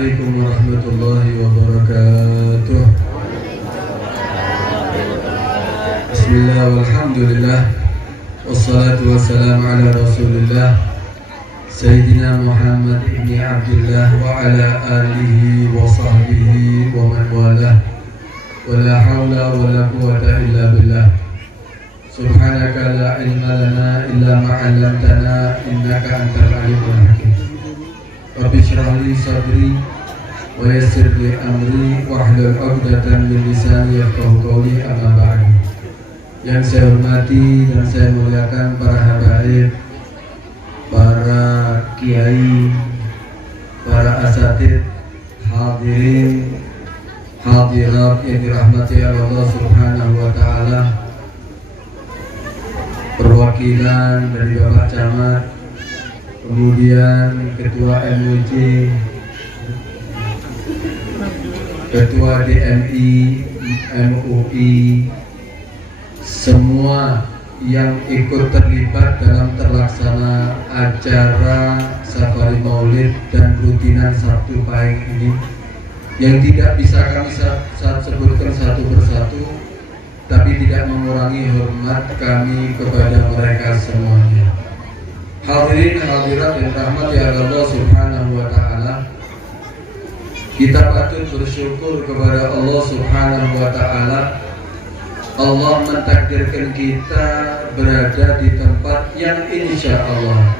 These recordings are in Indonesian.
Assalamualaikum warahmatullahi wabarakatuh. Bismillah walhamdulillah wassalatu wassalamu ala rasulillah Sayyidina Muhammad ibn Abdullah wa ala alihi wa sahbihi wa man walah wa la hawla wa la quwwata illa billah. Subhanaka la ilma lana illa ma 'allamtana innaka antal alimul hakim. Rabbi shrah li sadri wa yassir li amri wahlul 'uqdatam min lisani yafqahu qawli, amma ba'du. Yang saya hormati dan saya muliakan para habaib, para kiai, para asatid, hadirin hadirat yang dirahmati Allah Subhanahu wa taala, perwakilan dari Bapak Camat, kemudian Ketua MUC, Ketua DMI, MUI, semua yang ikut terlibat dalam terlaksana acara Safari Maulid dan rutinan Sabtu Pahing ini, yang tidak bisa kami sebutkan satu persatu, tapi tidak mengurangi hormat kami kepada mereka semuanya. Hadirin hadirat yang rahmati Allah Subhanahu wa taala, kita patut bersyukur kepada Allah Subhanahu wa taala. Allah mentakdirkan kita berada di tempat yang insya Allah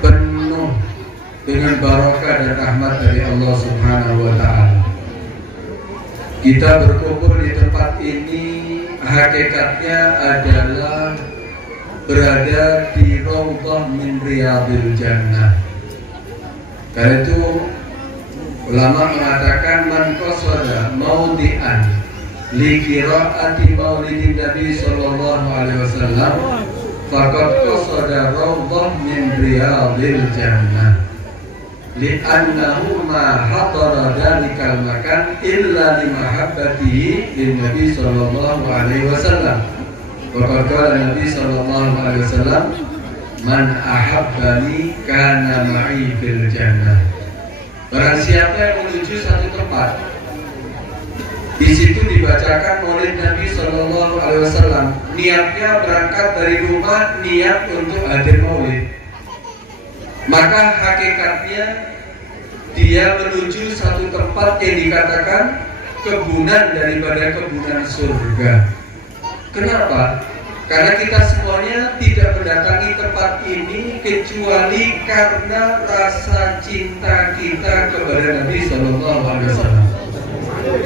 penuh dengan barokah dan rahmat dari Allah Subhanahu wa ta'ala. Kita berkumpul di tempat ini hakikatnya adalah berada di Raudhah min Riyadil Jannah. Karena itu ulama mengatakan man qasada maudi'an li qiraati maulidin Nabi sallallahu alaihi wasallam faqad qasada Raudhah min Riyadil Jannah, li'annahu ma hadara dhalikal makan illa limahabbatihi lin Nabi sallallahu alaihi wasallam. Wa qala Nabi sallallahu alaihi wasallam, man ahabbani kana ma'i fil jannah. Barang siapa yang menuju satu tempat, di situ dibacakan maulid Nabi sallallahu alaihi wasallam, niatnya berangkat dari rumah niat untuk hadir maulid, maka hakikatnya dia menuju satu tempat yang dikatakan kebunan daripada kebunan surga. Kenapa? Karena kita semuanya tidak mendatangi tempat ini kecuali karena rasa cinta kita kepada Nabi sallallahu alaihi wasallam.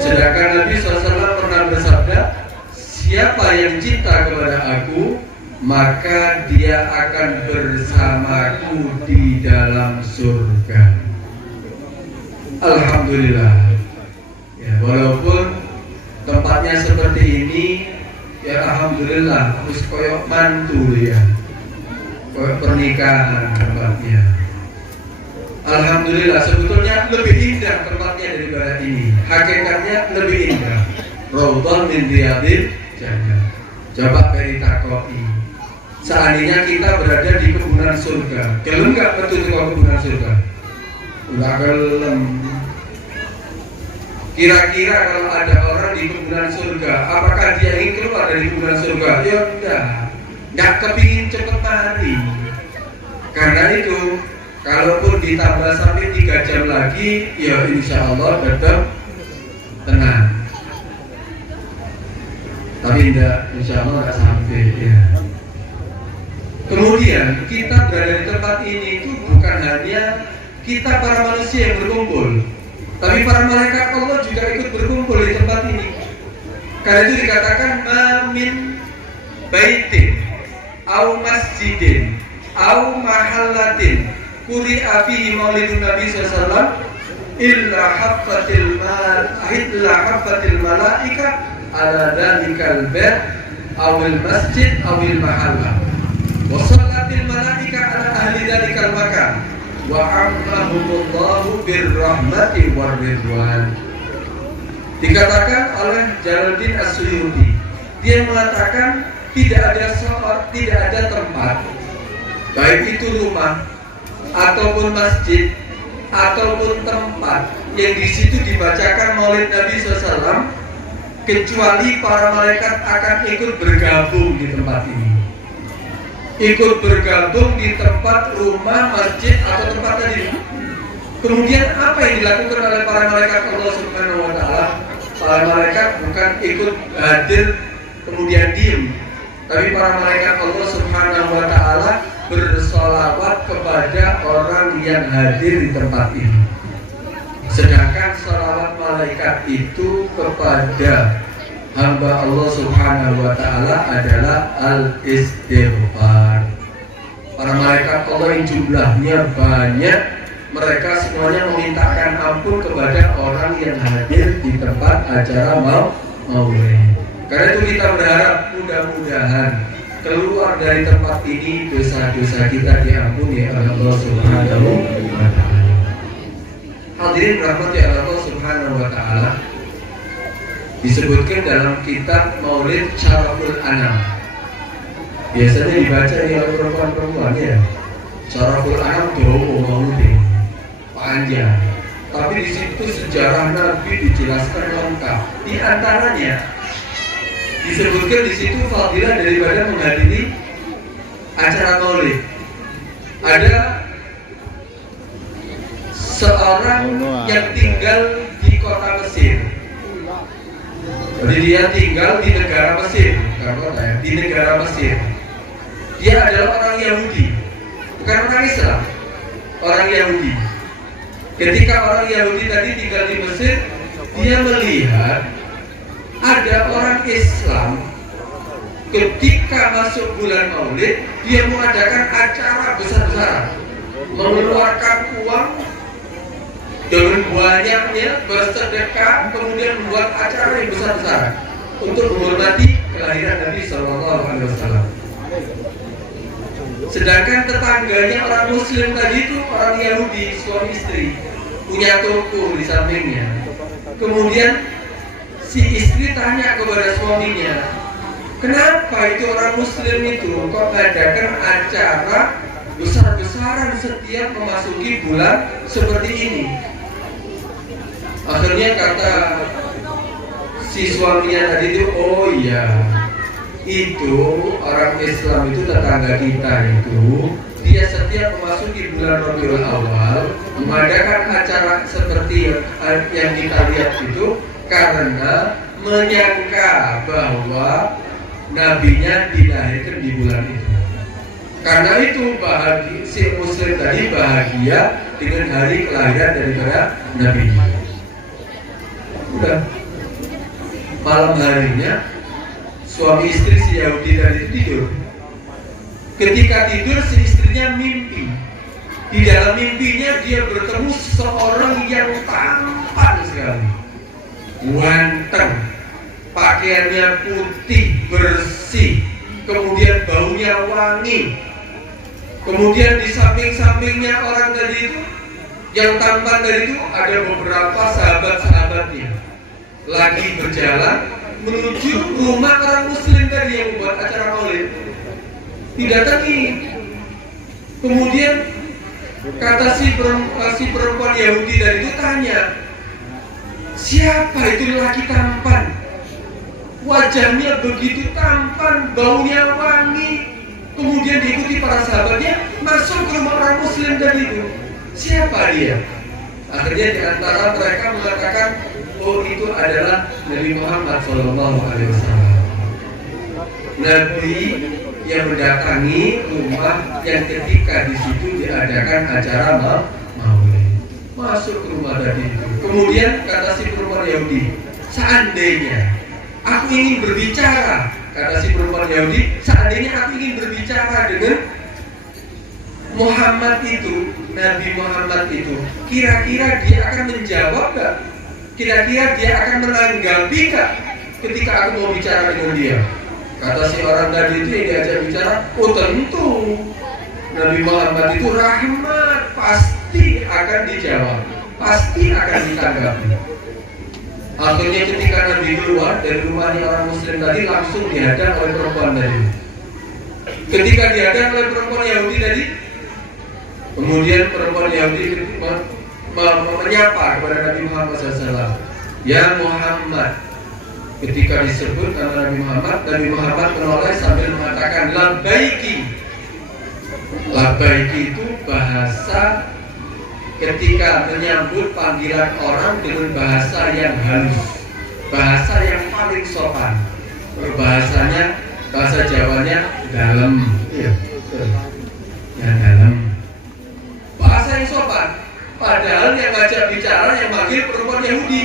Sedangkan Nabi SAW pernah bersabda, siapa yang cinta kepada aku, maka dia akan bersamaku di dalam surga. Alhamdulillah ya, walaupun tempatnya seperti ini, ya alhamdulillah harus koyok mantu ya, koyok pernikahan tempatnya. Alhamdulillah, sebetulnya lebih indah tempatnya daripada ini. Hakikatnya lebih indah. Raudhah min Riyadil Jannah. Coba beri takoi. Seandainya kita berada di kebunan surga, gelem nggak betul di kebunan surga? Enggak gelem. Kira-kira kalau ada orang di kebunan surga, apakah dia ingin keluar dari kebunan surga? Ya enggak kepingin cepet mati. Karena itu, kalaupun ditambah sampai 3 jam lagi, ya insya Allah tetap tenang. Tapi tidak, insya Allah tidak sampai ya. Kemudian kita berada di tempat ini itu bukan hanya kita para manusia yang berkumpul, tapi para malaikat Allah juga ikut berkumpul di tempat ini. Karena itu dikatakan min baitin au masjidin au mahallatin Quri'a fihi maulidun Nabi SAW illa haffatil malaika ala dhalikal bait awil masjid awil mahallah wa sallatil malaika ala ahli dhalikal makan wa ammahumullahu birrahmati warridwan. Dikatakan oleh Jalaluddin As-Suyuti, dia mengatakan tidak ada tempat, baik itu rumah ataupun masjid ataupun tempat yang di situ dibacakan maulid Nabi SAW, kecuali para malaikat akan ikut bergabung di tempat ini, ikut bergabung di tempat rumah, masjid atau tempat tadi. Kemudian apa yang dilakukan oleh para malaikat Allah Subhanahu wa Ta'ala? Para malaikat bukan ikut hadir kemudian diem, tapi para malaikat Allah Subhanahu wa Ta'ala bersolawat kepada orang yang hadir di tempat ini. Sedangkan sholawat malaikat itu kepada hamba Allah Subhanahu wa Ta'ala adalah al-istighfar. Para malaikat Allah yang jumlahnya banyak, mereka semuanya memintakan ampun kepada orang yang hadir di tempat acara maulid. Karena itu kita berharap mudah-mudahan keluar dari tempat ini dosa-dosa kita diampuni oleh Allah Subhanahu wa Ta'ala. Hadirin rahmati Allah Subhanahu wa Ta'ala, disebutkan dalam kitab Maulid Syaraful Anam. Biasanya dibaca oleh perempuan-perempuan ya. Syaraful Anam doa maulid panjang, tapi di situ sejarah Nabi dijelaskan lengkap. Di antaranya disebutkan di situ fadilah daripada menghadiri acara maulid. Ada seorang yang tinggal di kota Mesir. Jadi dia tinggal di negara Mesir, bukan kota ya, di negara Mesir. Dia adalah orang Yahudi, bukan orang Islam, orang Yahudi. Ketika orang Yahudi tadi tinggal di Mesir, dia melihat ada orang Islam ketika masuk bulan Maulid, dia mengadakan acara besar-besaran, mengeluarkan uang dengan banyaknya, bersedekah, kemudian membuat acara yang besar-besaran untuk menghormati kelahiran Nabi SAW. Sedangkan tetangganya orang Muslim tadi itu orang Yahudi, suami istri, punya toko di sampingnya. Kemudian si istri tanya kepada suaminya, kenapa itu orang Muslim itu kok mengadakan acara besar-besaran setiap memasuki bulan seperti ini? Akhirnya kata si suaminya tadi itu, oh iya, itu orang Islam itu tetangga kita itu, dia setiap memasuki bulan Rabiul Awal mengadakan acara seperti yang kita lihat itu karena menyangka bahwa nabinya dilahirkan di bulan itu. Karena itu bahagia, si Muslim tadi bahagia dengan hari kelahiran daripada nabinya. Udah malam harinya suami istri si Yahudi tadi tidur. Ketika tidur si istrinya mimpi. Di dalam mimpinya dia bertemu seorang yang tampan sekali, ganteng, pakaiannya putih bersih, kemudian baunya wangi. Kemudian di samping-sampingnya orang tadi itu, yang tampan tadi itu, ada beberapa sahabat-sahabatnya lagi berjalan menuju rumah orang Muslim tadi yang membuat acara maulid. Didatangi. Kemudian kata si perempuan Yahudi tadi itu tanya, siapa itu laki tampan? Wajahnya begitu tampan, baunya wangi. Kemudian diikuti para sahabatnya masuk ke rumah orang Muslim tadi itu. Siapa dia? Akhirnya di antara mereka mengatakan, oh itu adalah Nabi Muhammad SAW. Nabi yang mendatangi rumah yang ketika di situ diadakan acara maulid. Masuk ke rumah tadi itu. Kemudian kata si perempuan Yahudi, seandainya aku ingin berbicara, kata si perempuan Yahudi, seandainya aku ingin berbicara dengan Muhammad itu, Nabi Muhammad itu, kira-kira dia akan menjawab gak? Kira-kira dia akan menanggapi gak ketika aku mau bicara dengan dia? Kata si orang tadi itu yang diajak bicara, oh tentu Nabi Muhammad itu rahmat, pasti akan dijawab, pasti akan ditanggapi. Akhirnya ketika Nabi keluar dari rumahnya orang Muslim tadi, langsung dihadang oleh perempuan tadi. Ketika dihadang oleh perempuan Yahudi tadi, kemudian perempuan Yahudi menyapa kepada Nabi Muhammad SAW. Ya Muhammad. Ketika disebut nama Nabi Muhammad menoleh sambil mengatakan labbaiki. Labbaiki itu bahasa ketika menyambut panggilan orang dengan bahasa yang halus, bahasa yang paling sopan. Bahasanya, bahasa Jawanya dalam, ya, yang dalam. Bahasa yang sopan. Padahal yang ngajak bicara, yang manggil perempuan Yahudi,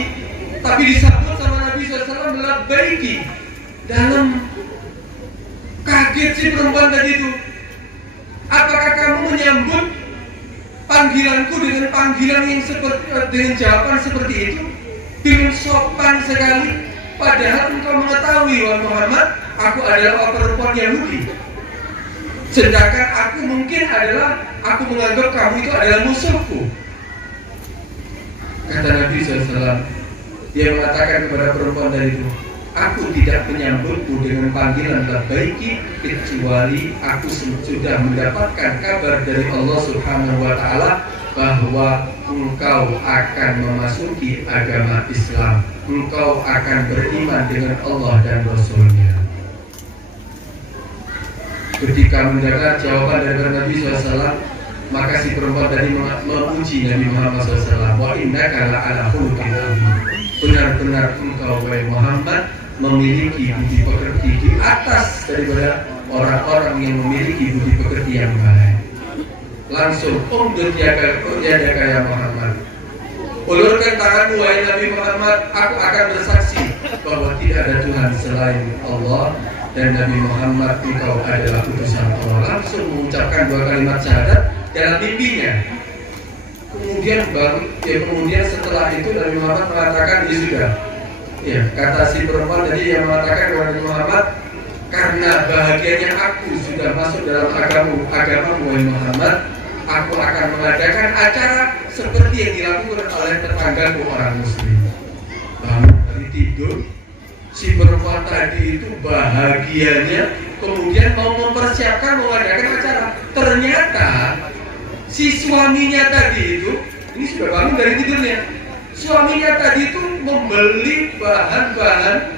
tapi disambut sama Nabi SAW labbaiki dalam. Kaget si perempuan tadi itu. Apakah kamu menyambut panggilanku dengan panggilan yang seperti, dengan jawaban seperti itu, dengan sopan sekali, padahal engkau mengetahui wahai Muhammad, aku adalah perempuan Yahudi. Sedangkan aku mungkin aku menganggap kamu itu adalah musuhku. Kata Nabi SAW, dia mengatakan kepada perempuan tadi itu, aku tidak menyambutmu dengan panggilan labbaiki kecuali aku sudah mendapatkan kabar dari Allah Subhanahu wa Ta'ala bahwa engkau akan memasuki agama Islam, engkau akan beriman dengan Allah dan Rasul-Nya. Ketika mendengar jawaban dari Nabi SAW, maka si perempuan tadi memuji Nabi Muhammad SAW. Wa innaka la'ala khuluqin azim. Benar-benar engkau wahai Muhammad memiliki budi pekerti di atas daripada orang-orang yang memiliki budi pekerti yang baik. Langsung yadaka ya Muhammad. Ulurkan tanganmu wahai Nabi Muhammad, aku akan bersaksi bahwa tidak ada Tuhan selain Allah dan Nabi Muhammad engkau adalah utusan Allah. Langsung mengucapkan 2 kalimat syahadat dalam mimpinya. Kemudian setelah itu Nabi Muhammad mengatakan ya sudah. Ya, kata si perempuan tadi yang mengatakan kepada Nabi Muhammad, karena bahagianya aku sudah masuk dalam agamamu wahai Muhammad, aku akan mengadakan acara seperti yang dilakukan oleh tetanggaku orang muslim. Bangun dari tidur, si perempuan tadi itu bahagianya, kemudian mau mempersiapkan mengadakan acara. Ternyata si suaminya tadi itu, ini sudah bangun dari tidurnya, suaminya tadi itu membeli bahan-bahan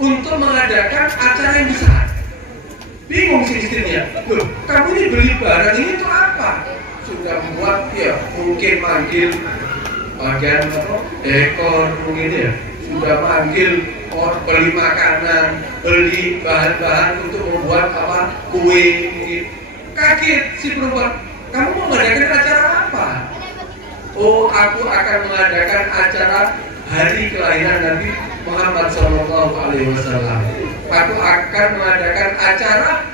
untuk mengadakan acara yang besar. Bingung si istrinya, loh kamu ini beli barang ini untuk apa? Sudah membuat ya mungkin manggil bagian dekor mungkin ya, sudah manggil beli makanan, beli bahan-bahan untuk membuat kue mungkin. Kaget si perempuan, kamu mau mengadakan acara apa? Oh, aku akan mengadakan acara hari kelahiran Nabi Muhammad SAW. Aku akan mengadakan acara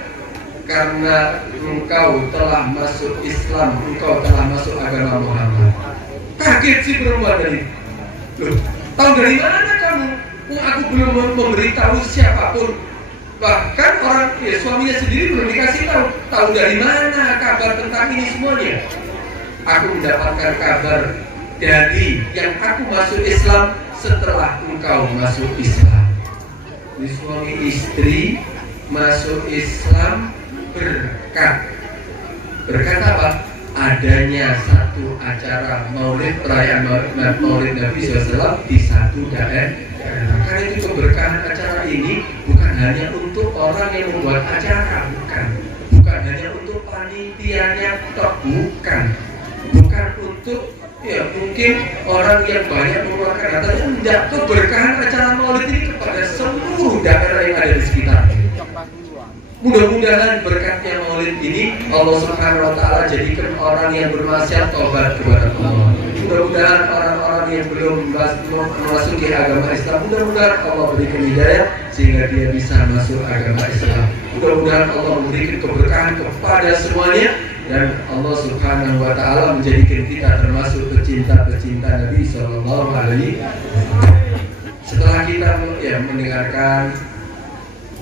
karena engkau telah masuk Islam, engkau telah masuk agama Muhammad. Kaget si perempuan tadi. Loh, tahu dari mana kamu? Aku belum memberitahu siapapun. Bahkan suaminya sendiri belum dikasih tahu. Tahu dari mana kabar tentang ini semuanya? Aku mendapatkan kabar dari yang aku masuk Islam setelah engkau masuk Islam. Ini suami istri masuk Islam berkat apa? Adanya satu acara maulid, perayaan maulid Nabi SAW di satu daerah. Karena itu keberkahan acara ini bukan hanya untuk orang yang membuat acara, bukan hanya untuk panitianya, bukan untuk mungkin orang yang banyak mengeluarkan harta. Tidak, keberkahan acara maulid ini kepada seluruh daerah yang ada di sekitarnya. Mudah-mudahan berkatnya maulid ini Allah Subhanahu wa Ta'ala jadikan orang yang bermaksiat tobat kepada Allah. Mudah-mudahan orang-orang yang belum memasuki agama Islam, mudah-mudahan Allah berikan hidayah sehingga dia bisa masuk agama Islam. Mudah-mudahan Allah memberikan keberkahan kepada semuanya dan Allah Subhanahu wa Ta'ala menjadikan kita termasuk pecinta-pecinta Nabi Sallallahu Alaihi Wasallam. Setelah kita mendengarkan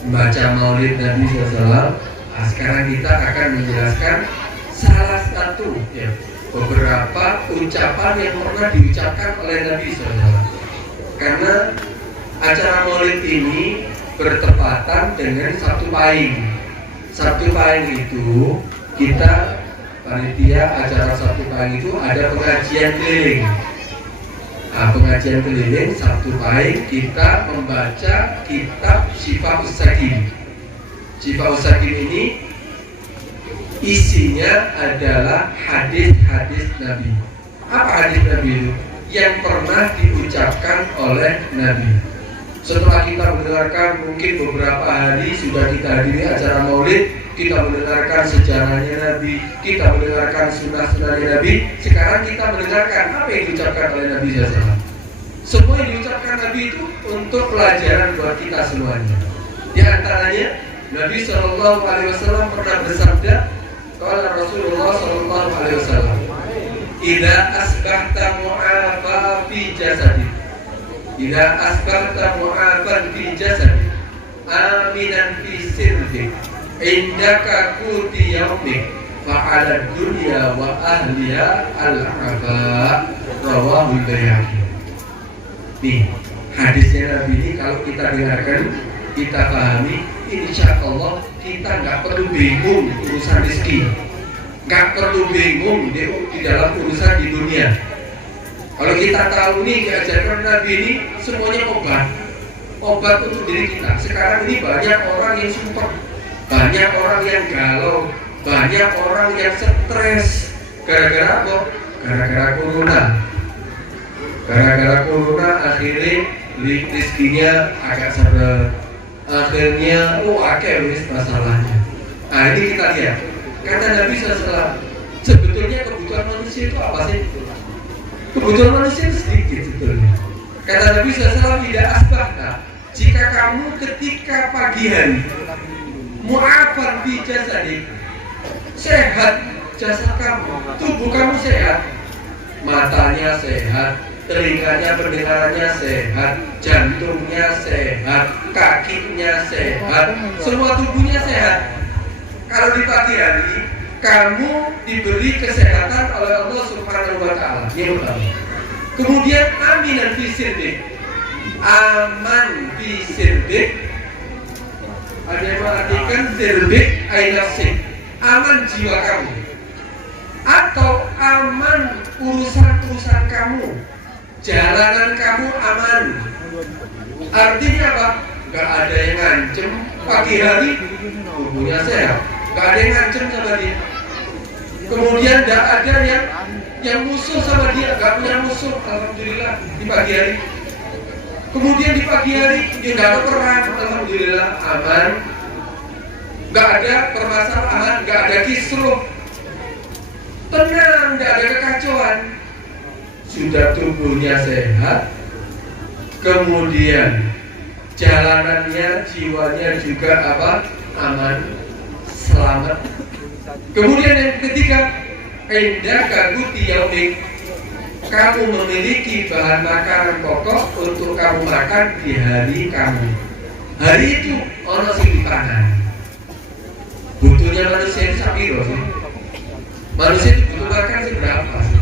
membaca maulid Nabi SAW, sekarang kita akan menjelaskan salah satu beberapa ucapan yang pernah diucapkan oleh Nabi SAW. Karena acara maulid ini bertepatan dengan Sabtu Pahing. Sabtu Pahing itu kita panitia acara Sabtu Pahing itu ada pengajian keliling. Nah, pengajian keliling Sabtu Pahing kita membaca kitab Syifa'us Sakim. Syifa'us Sakim ini isinya adalah hadis-hadis Nabi. Apa hadis Nabi itu? Yang pernah diucapkan oleh Nabi. Setelah kita mendengarkan mungkin beberapa hari sudah kita hadiri acara maulid, kita mendengarkan sejarahnya Nabi, kita mendengarkan sunnah-sunnahnya Nabi. Sekarang kita mendengarkan apa yang diucapkan oleh Nabi SAW. Semua yang diucapkan Nabi itu untuk pelajaran buat kita semuanya. Di antaranya Nabi SAW pernah bersabda, kalau Rasulullah SAW, "Idza asbahta mu'afa fi jasadi, idza asbahta mu'afan fi jasadi, aminan fi sirri, indaka quti yaumik, fa'ala dunya wa ahliya al-afa." Rawahu Baihaqi. Nih, hadisnya Nabi ini kalau kita dengarkan, kita pahami, insya Allah kita nggak perlu bingung urusan rezeki, nggak perlu bingung di dalam urusan di dunia. Kalau kita tahu nih diajarkan Nabi ini semuanya obat untuk diri kita. Sekarang ini banyak orang yang sumpah, banyak orang yang galau, banyak orang yang stres. Gara-gara apa? Gara-gara corona. Gara-gara corona akhirnya rezekinya agak seret. Akhirnya akeh masalahnya. Nah ini kita lihat. Kata Nabi SAW, sebetulnya kebutuhan manusia itu apa sih? Kebutuhan manusia itu sedikit sebetulnya. Kata Nabi SAW, tidak asbahta, jika kamu ketika pagi hari mu'afan fi jasadi, sehat jasad kamu, tubuh kamu sehat, matanya sehat, telinganya pendengarannya sehat, jantungnya sehat, kakinya sehat, semua tubuhnya sehat. Kalau di pagi hari kamu diberi kesehatan oleh Allah Subhanahu wa Ta'ala. Yang pertama. Kemudian aminan fi sirdik, aman fi sirdik. Ada yang mengartikan sirdik ainasik, aman jiwa kamu, atau aman urusan-urusan kamu, jalanan kamu aman. Artinya apa? Gak ada yang ngancem pagi hari, tubuhnya sehat. Gak ada yang ngancem sama dia. Kemudian gak ada yang musuh sama dia, gak punya musuh. Alhamdulillah di pagi hari. Kemudian di pagi hari dia gak ada perang, alhamdulillah aman. Gak ada permasalahan, gak ada kisruh, tenang, gak ada kekacauan. Sudah tubuhnya sehat, kemudian jalanannya, jiwanya juga aman, selamat. Kemudian yang ketiga, indaka quti yaumik, kamu memiliki bahan makanan pokok untuk kamu makan di hari kamu. Hari itu ono sing dipangan. Butuhnya manusia itu sapiro sih? Manusia itu butuh makan seberapa sih?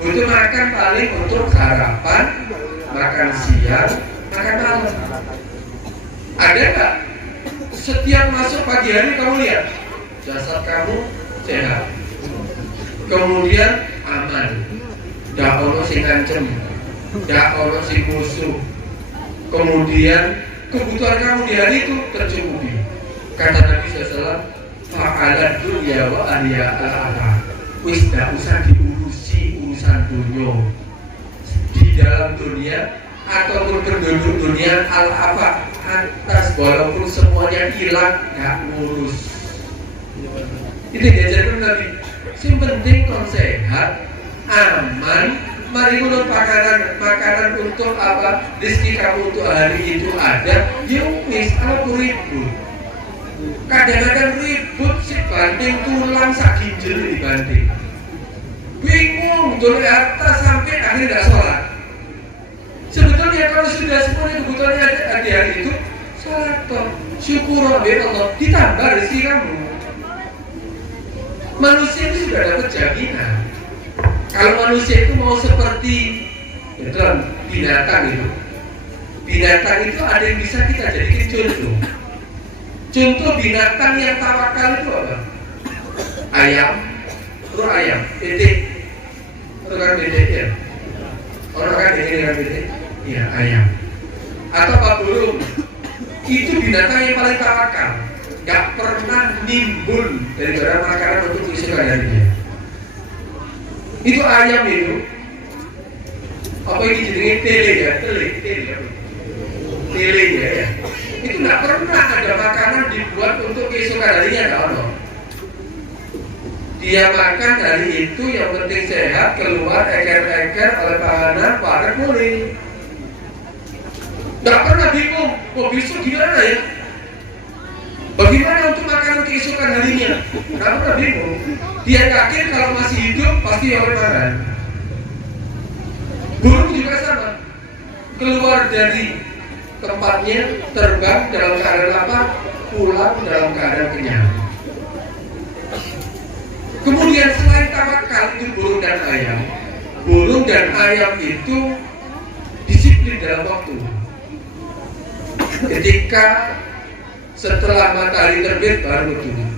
Butuh makan paling untuk sarapan, makan siang, makan malam. Ada nggak? Setiap masuk pagi hari kamu lihat jasad kamu sehat, kemudian aman, nggak ono sing ngancem, nggak ono sing musuh. Kemudian kebutuhan kamu di hari itu tercukupi. Kata Nabi SAW, fa'alat dunya wa ahliya al-akhirah. Wis nggak usah diurusi urusan dunia. Di dalam dunia ataupun penduduk dunia al-afa atas, walaupun semuanya hilang, nggak ngurus. Itu diajarkan Nabi. Yang penting kon sehat, aman. Mari menurut makanan untuk apa? Rezeki kamu untuk hari itu ada. Wis aku ribut. Kadang-kadang ribut sih banting tulang sak ginjal dibanting. Bingung dari atas sampai akhirnya tidak sholat. Sebetulnya kalau sudah semuanya kebutuhannya ada di hari itu, sholat toh, syukur Allah, ditambah rezeki kamu. Manusia itu sudah dapat jaminan. Kalau manusia itu mau seperti binatang itu, binatang itu ada yang bisa kita jadikan contoh. Contoh binatang yang tawakal itu apa? ayam, terus ayam, titik, terus kan titik ya. Orang kan ini kan titik, iya ayam. Atau apa burung? Itu binatang yang paling tawakal, nggak pernah nimbun dari barang makanan untuk keesokan harinya. Itu ayam itu, apa ini jenisnya tele ya, tele ya. Itu nggak pernah ada makanan dibuat untuk keesokan harinya, nggak ada. Dia makan hari itu yang penting sehat, keluar eker-eker oleh panganan, pakai kulit. Nggak pernah bingung, kok besok gimana ya? Bagaimana untuk makanan keesokan harinya? Nggak pernah bingung. Dia yakin kalau masih hidup pasti oleh makan. Burung juga sama. Keluar dari tempatnya, terbang dalam keadaan lapar, pulang dalam keadaan kenyang. Kemudian selain tawakal itu burung dan ayam. Burung dan ayam itu disiplin dalam waktu. Ketika setelah matahari terbit baru turun.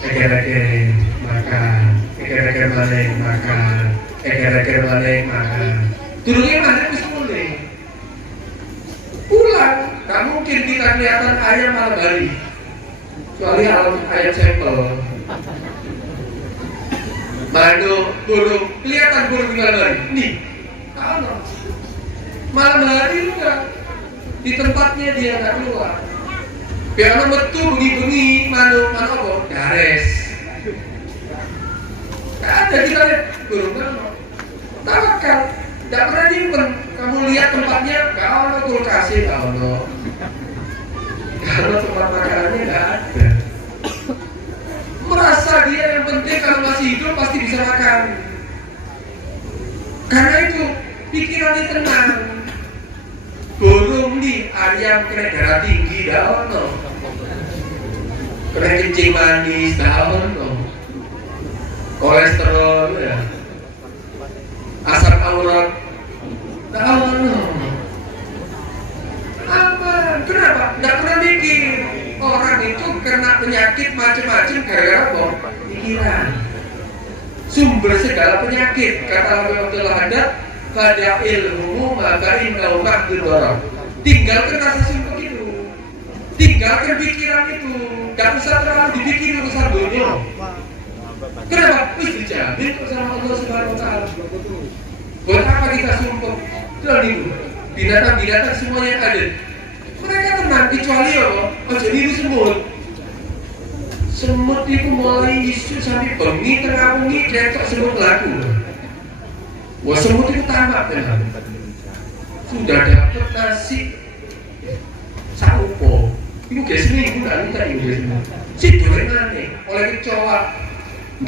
Eker-eker makan, eker-eker maleng makan, eker-eker maleng makan. Turunnya mana bisa mulai. Pulang, tak mungkin kita kelihatan ayam malam hari. Kecuali ayam sampel. Madu, burung, kelihatan burung di malam hari. Nih, tahu malam hari enggak. Di tempatnya dia nggak keluar. Biar metu bengi-bengi manu apa? Gares. Nggak ada kita lihat burung kan. Tawakal, nggak pernah nyimpen. Kamu lihat tempatnya, nggak ada kulkasnya, nggak ada. Kalau tempat makanannya nggak ada. Merasa dia yang penting kalau masih hidup pasti bisa makan. Karena itu pikirannya tenang. Burung nih ayam kena darah tinggi daun no, kena kencing manis daun no, kolesterol ya, asam urat daun no. Apa? Kenapa? Nggak pernah mikir. Orang itu kena penyakit macam-macam gara-gara apa? Pikiran. Sumber segala penyakit kata Abdul Hadad. Pada ilmu maka innahu mahdul dorong. Tinggalkan rasa sumpah itu, tinggalkan pikiran itu, gak usah terlalu dibikin urusan dunia. Kenapa? Wis dijamin kok sama Allah Subhanahu Wa Taala. Buat apa kita sumpah? Terlalu binatang-binatang semuanya ada. Mereka tenang kecuali apa? Oh jadi itu semut. Semut itu mulai isu sampai bengi tengah bengi ketok semut laku. Wah semut itu tamat kan? Sudah dapat nasi saupo. Itu guys seminggu nggak minta itu guys. Si goreng aneh, oleh kecoa,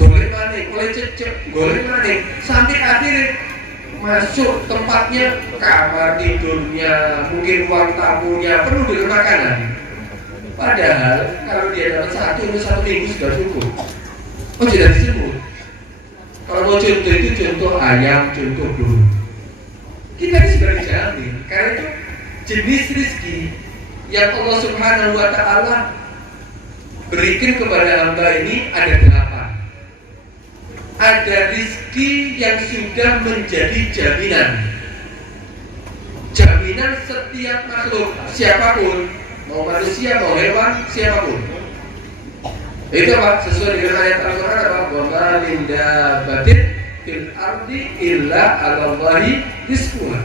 goreng aneh, oleh cecek, goreng aneh, sampai akhirnya masuk tempatnya kamar tidurnya, mungkin ruang tamunya penuh dengan makanan. Padahal kalau dia dapat satu minggu sudah cukup. Oh tidak disebut. Kalau mau contoh itu contoh ayam, contoh burung. Kita ini sudah dijamin. Karena itu jenis rezeki yang Allah Subhanahu Wa Taala berikan kepada hamba ini ada 8. Ada rezeki yang sudah menjadi jaminan. Jaminan setiap makhluk, siapapun, mau manusia, mau hewan, siapapun. Itu apa? Sesuai dengan ayat Al-Quran apa? Wa min dabbatin fil ardi illa 'alallahi rizquha.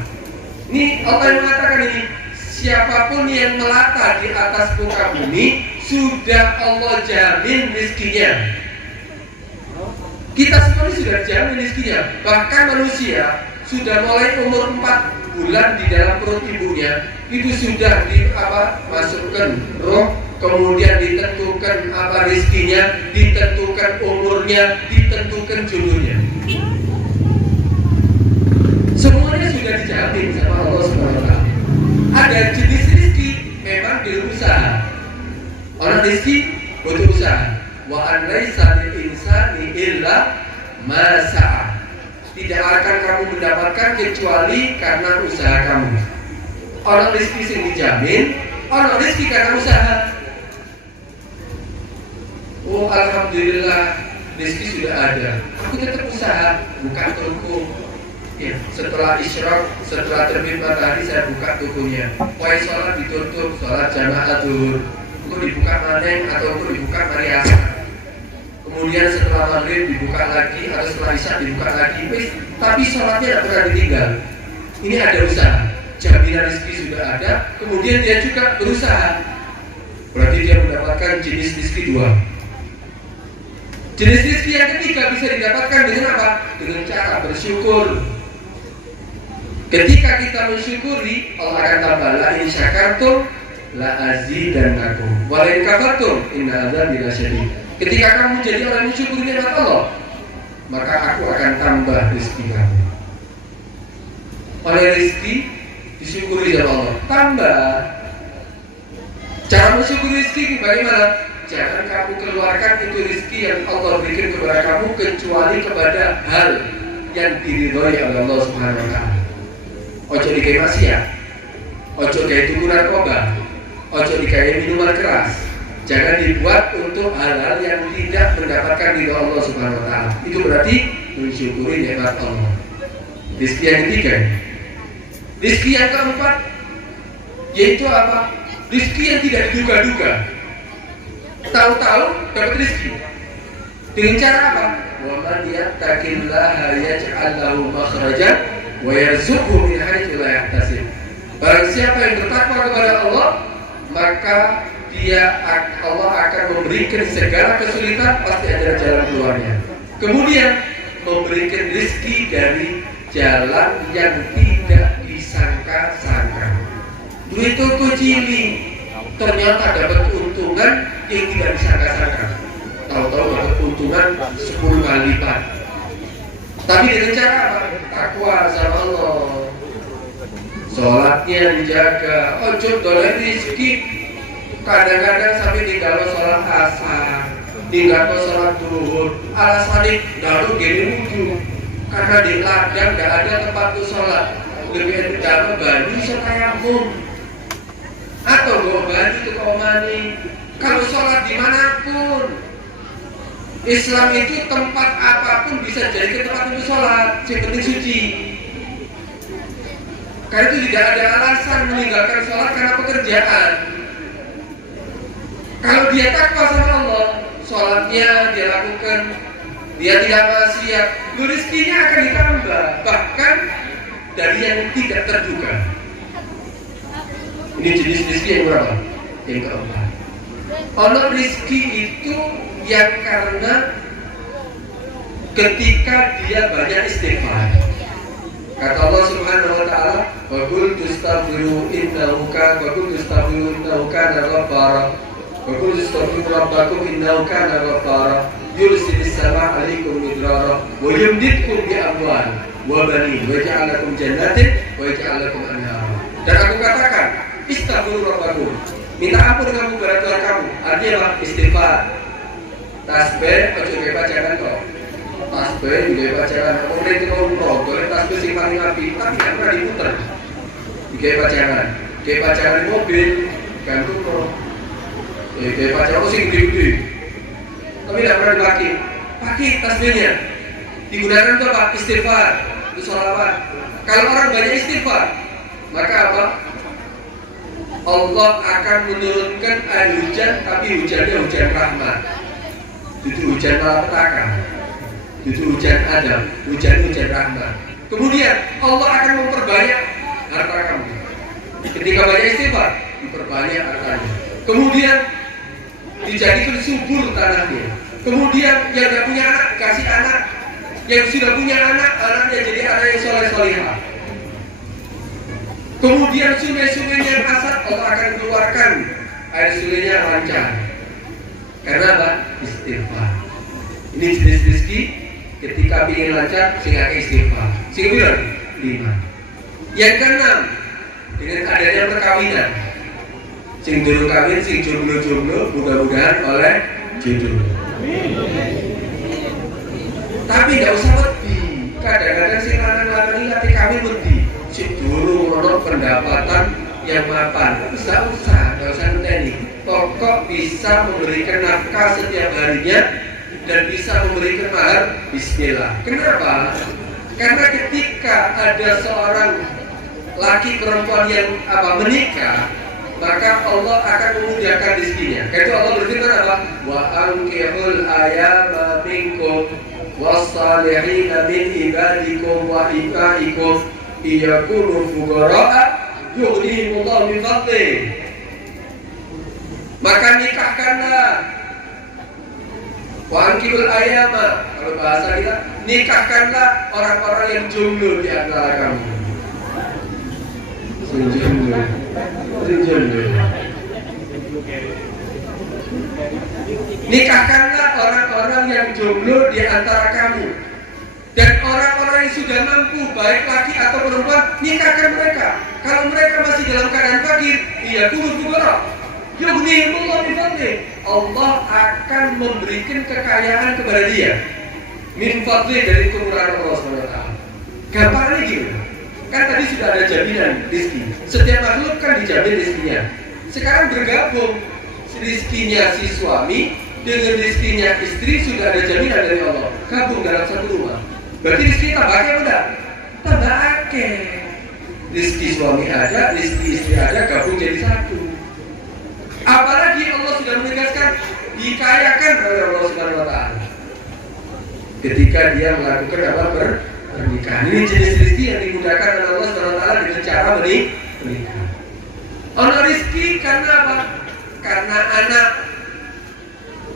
Ini Allah yang mengatakan ini, siapapun yang melata di atas muka bumi sudah Allah jamin rezekinya. Kita semua ini sudah jamin rezekinya. Bahkan manusia sudah mulai umur 4 bulan di dalam perut ibunya itu sudah masukkan roh. Kemudian ditentukan apa rezekinya, ditentukan umurnya, ditentukan jodohnya. Semuanya sudah dijamin sama Allah Subhanahu Wa Taala. Ada jenis rezeki memang berusaha. Orang rezeki butuh usaha. Wa an laisa lil insani illa ma sa'a. Tidak akan kamu mendapatkan kecuali karena usaha kamu. Orang rezeki yang dijamin, orang rezeki karena usaha. Oh alhamdulillah rezeki sudah ada, aku tetap usaha buka toko. Ya, setelah isyraq, setelah terbit matahari saya buka tokonya. Poin sholat ditutup, sholat jamaah zuhur. Kok dibuka maneng atau kok dibuka mari asar. Kemudian setelah maghrib dibuka lagi atau setelah isya dibuka lagi. Tapi sholatnya tidak pernah ditinggal. Ini ada usaha. Jaminan rezeki sudah ada. Kemudian dia juga berusaha. Berarti dia mendapatkan jenis rezeki dua. Jenis rezeki yang ketiga bisa didapatkan dengan apa? Dengan cara bersyukur. Ketika kita mensyukuri, Allah akan tambah la in syakartum la azidannakum wa la in kafartum inna adzabi lasyadid. Ketika kamu jadi orang yang mensyukuri nikmat Allah, maka aku akan tambah rezeki kamu. Oleh rezeki disyukuri oleh Allah, tambah. Cara mensyukuri rezeki bagaimana? Jangan kamu keluarkan itu rezeki yang Allah berikan kepada kamu kecuali kepada hal yang diridhoi oleh Allah Subhanahu wa taala. Ojo dikai maksiat, ojo dikai tuku narkoba, ojo dikai minuman keras. Jangan dibuat untuk hal-hal yang tidak mendapatkan ridho Allah Subhanahu wa taala. Itu berarti mensyukuri nikmat Allah. Rizki yang ketiga. Rizki yang keempat yaitu apa? Rizki yang tidak diduga-duga. Tahu-tahu dapat rizki. Dengan cara apa? Wa man yattaqillaha yaj'al lahu makhrajan wa yarzuqhu min haitsu la yahtasib. Barang siapa yang bertakwa kepada Allah, maka Allah akan memberikan segala kesulitan, pasti ada jalan keluarnya. Kemudian memberikan rezeki dari jalan yang tidak disangka-sangka. Duit toko cili ternyata dapat keuntungan yang tidak disangka-sangka. Tahu-tahu dapat keuntungan 10 kali lipat. Tapi dengan cara apa? Takwa sama Allah. Sholatnya dijaga. Ojo doleh rezeki. Kadang-kadang sampai tinggal sholat asar, tinggal sholat duhur. Alasannya baru gini wudhu karena di ladang tidak ada tempat untuk sholat. Lebih enak jalan baju setayamum atau bawa baju ke komani. Kalau sholat dimanapun, Islam itu tempat apapun bisa jadi tempat untuk sholat, yang penting suci. Karena itu tidak ada alasan meninggalkan sholat karena pekerjaan. Kalau dia takwa sama Allah, sholatnya dia lakukan, dia tidak maksiat, rezekinya akan ditambah, bahkan dari yang tidak terduga. Ini jenis rezeki yang berapa? Yang keempat. Ono rezeki itu yang karena ketika dia banyak istighfar. Kata Allah Subhanahu wa taala, "Wa qul tastaghfiru innahu kana ghaffara." Wa qul tastaghfiru rabbakum innahu kana ghaffara. Yursilis samaa'a 'alaikum midrara wa yumditkum bi amwal wa banin wa yaj'al lakum jannatin wa yaj'al lakum anhara. Dan aku katakan, istaghfiru rabbakum. Minta ampun kamu kepada Tuhan kamu. Artinya apa? Istighfar. Tasbih ojo gawe pajangan kok. Tasbih juga pajangan. Kemudian itu umroh, boleh tasbih sing paling apik, tapi kan pernah diputer. Digawe pajangan. Gawe pajangan mobil, gantung kok. Gawe pajangan sing gede-gede. Tapi tidak pernah dipakai. Pakai tasbihnya. Digunakan untuk apa? Istighfar, untuk sholawat. Kalau orang banyak istighfar, maka apa? Allah akan menurunkan air hujan, tapi hujannya hujan rahmat. Itu hujan malapetaka, itu hujan Adam, hujan rahmat. Kemudian Allah akan memperbanyak harta kamu. Ketika banyak istighfar, diperbanyak hartanya. Kemudian dijadikan subur tanahnya. Kemudian yang tidak punya anak dikasih anak, yang sudah punya anak, anaknya jadi anak yang soleh-solehah. Kemudian sungai-sungainya yang asat, Allah akan keluarkan air sungainya lancar. Karena apa? Istighfar. Ini jenis rezeki ketika ingin lancar, sehingga istighfar. Sehingga bilang 5. Yang keenam, dengan adanya perkawinan. Sing dulu kawin, sing jomblo-jomblo, mudah-mudahan oleh jodoh. Tapi tidak usah wedi. Kadang-kadang sing lanang-lanang ini nanti kawin wedi. Si dulu menurut pendapatan yang mapan, tidak usah ngenteni. Pokok bisa memberikan nafkah setiap harinya dan bisa memberikan mahar bismillah. Kenapa? Karena ketika ada seorang laki perempuan yang menikah, maka Allah akan memudahkan rezekinya. Karena Allah berfirman apa? Wa ankihul ayama minkum was-salihina min ibadikum wa imaikum iyakunu fuqara'a yughnihimullahu min fadlih. Maka nikahkanlah. Wa ankihul ayama, kalau bahasa kita, nikahkanlah orang-orang yang jomblo di antara kamu. Nikahkanlah orang-orang yang jomblo di antara kamu, dan orang-orang yang sudah mampu, baik laki atau perempuan, nikahkan mereka. Kalau mereka masih dalam keadaan fakir, iya kunul fuqara, yughnihimullahu min fadlih. Allah akan memberikan kekayaan kepada dia, min fadlih, dari kemurahan Allah SWT. Gampangnya gini. Kan tadi sudah ada jaminan rezeki. Setiap makhluk kan dijamin rezekinya. Sekarang bergabung rezekinya si suami dengan rezekinya istri, sudah ada jaminan dari Allah. Gabung dalam satu rumah. Berarti rezeki tambah akeh enggak? Tambah akeh. Rezeki suami ada, rezeki istri ada, gabung jadi satu. Apalagi Allah sudah menegaskan dikayakan oleh Allah Subhanahu wa taala. Ketika dia melakukan pernikahan. Ini jenis rezeki yang dimudahkan oleh Allah SWT dengan cara menikah. Ono rezeki karena apa? Karena anak.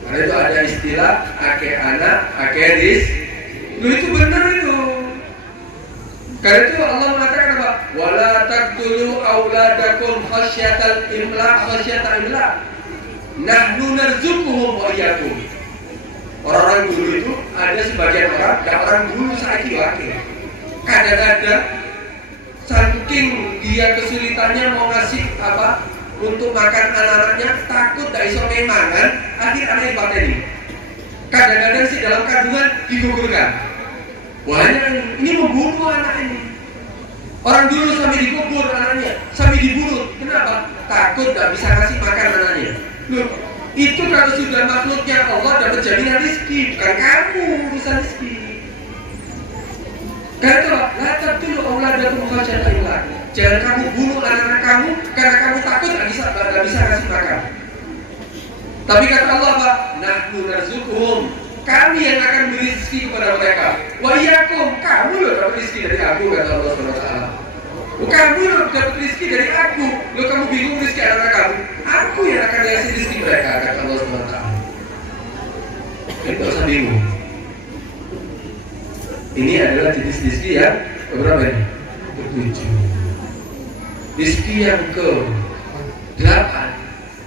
Karena itu ada istilah akeh anak, akeh rizki. Itu benar itu. Karena itu Allah mengatakan apa? Wala taqtulu auladakum khasyatal imlaq, khasyata imlaq. Nahnu narzuquhum wa iyyakum. Orang-orang dulu itu ada sebagian orang, dan orang dulu saiki wakil. Kadang-kadang saking dia kesulitannya mau ngasih untuk makan anak-anaknya, takut gak iso mangan, akhirnya dipateni. Kadang-kadang sih dalam kandungan digugurkan. Banyak ini membunuh anak ini. Orang dulu sampai dikubur anaknya, sampai dibunuh. Kenapa? Takut gak bisa ngasih makan anaknya. Loh, itu kalau sudah makhluknya Allah dapat jaminan rezeki, bukan kamu urusan rezeki. Karena itu, la taqtulu auladakum khasyata imlaq. Jangan kamu bunuh anak-anak kamu karena kamu takut nggak bisa ngasih makan. Tapi kata Allah apa? Nahnu narzuquhum. Kami yang akan beri rezeki kepada mereka. Wa iyyakum, kamu loh dapat rezeki dari aku, kata Allah Subhanahu wa taala. Kamu loh dapat rezeki dari aku. Lo kamu bingung rezeki anak kamu? Aku yang akan ngasih rezeki mereka, kata Allah Subhanahu wa taala. Itu usah bingung. Ini adalah jenis rezeki yang berapa ini? Ketujuh. Rezeki yang ke-8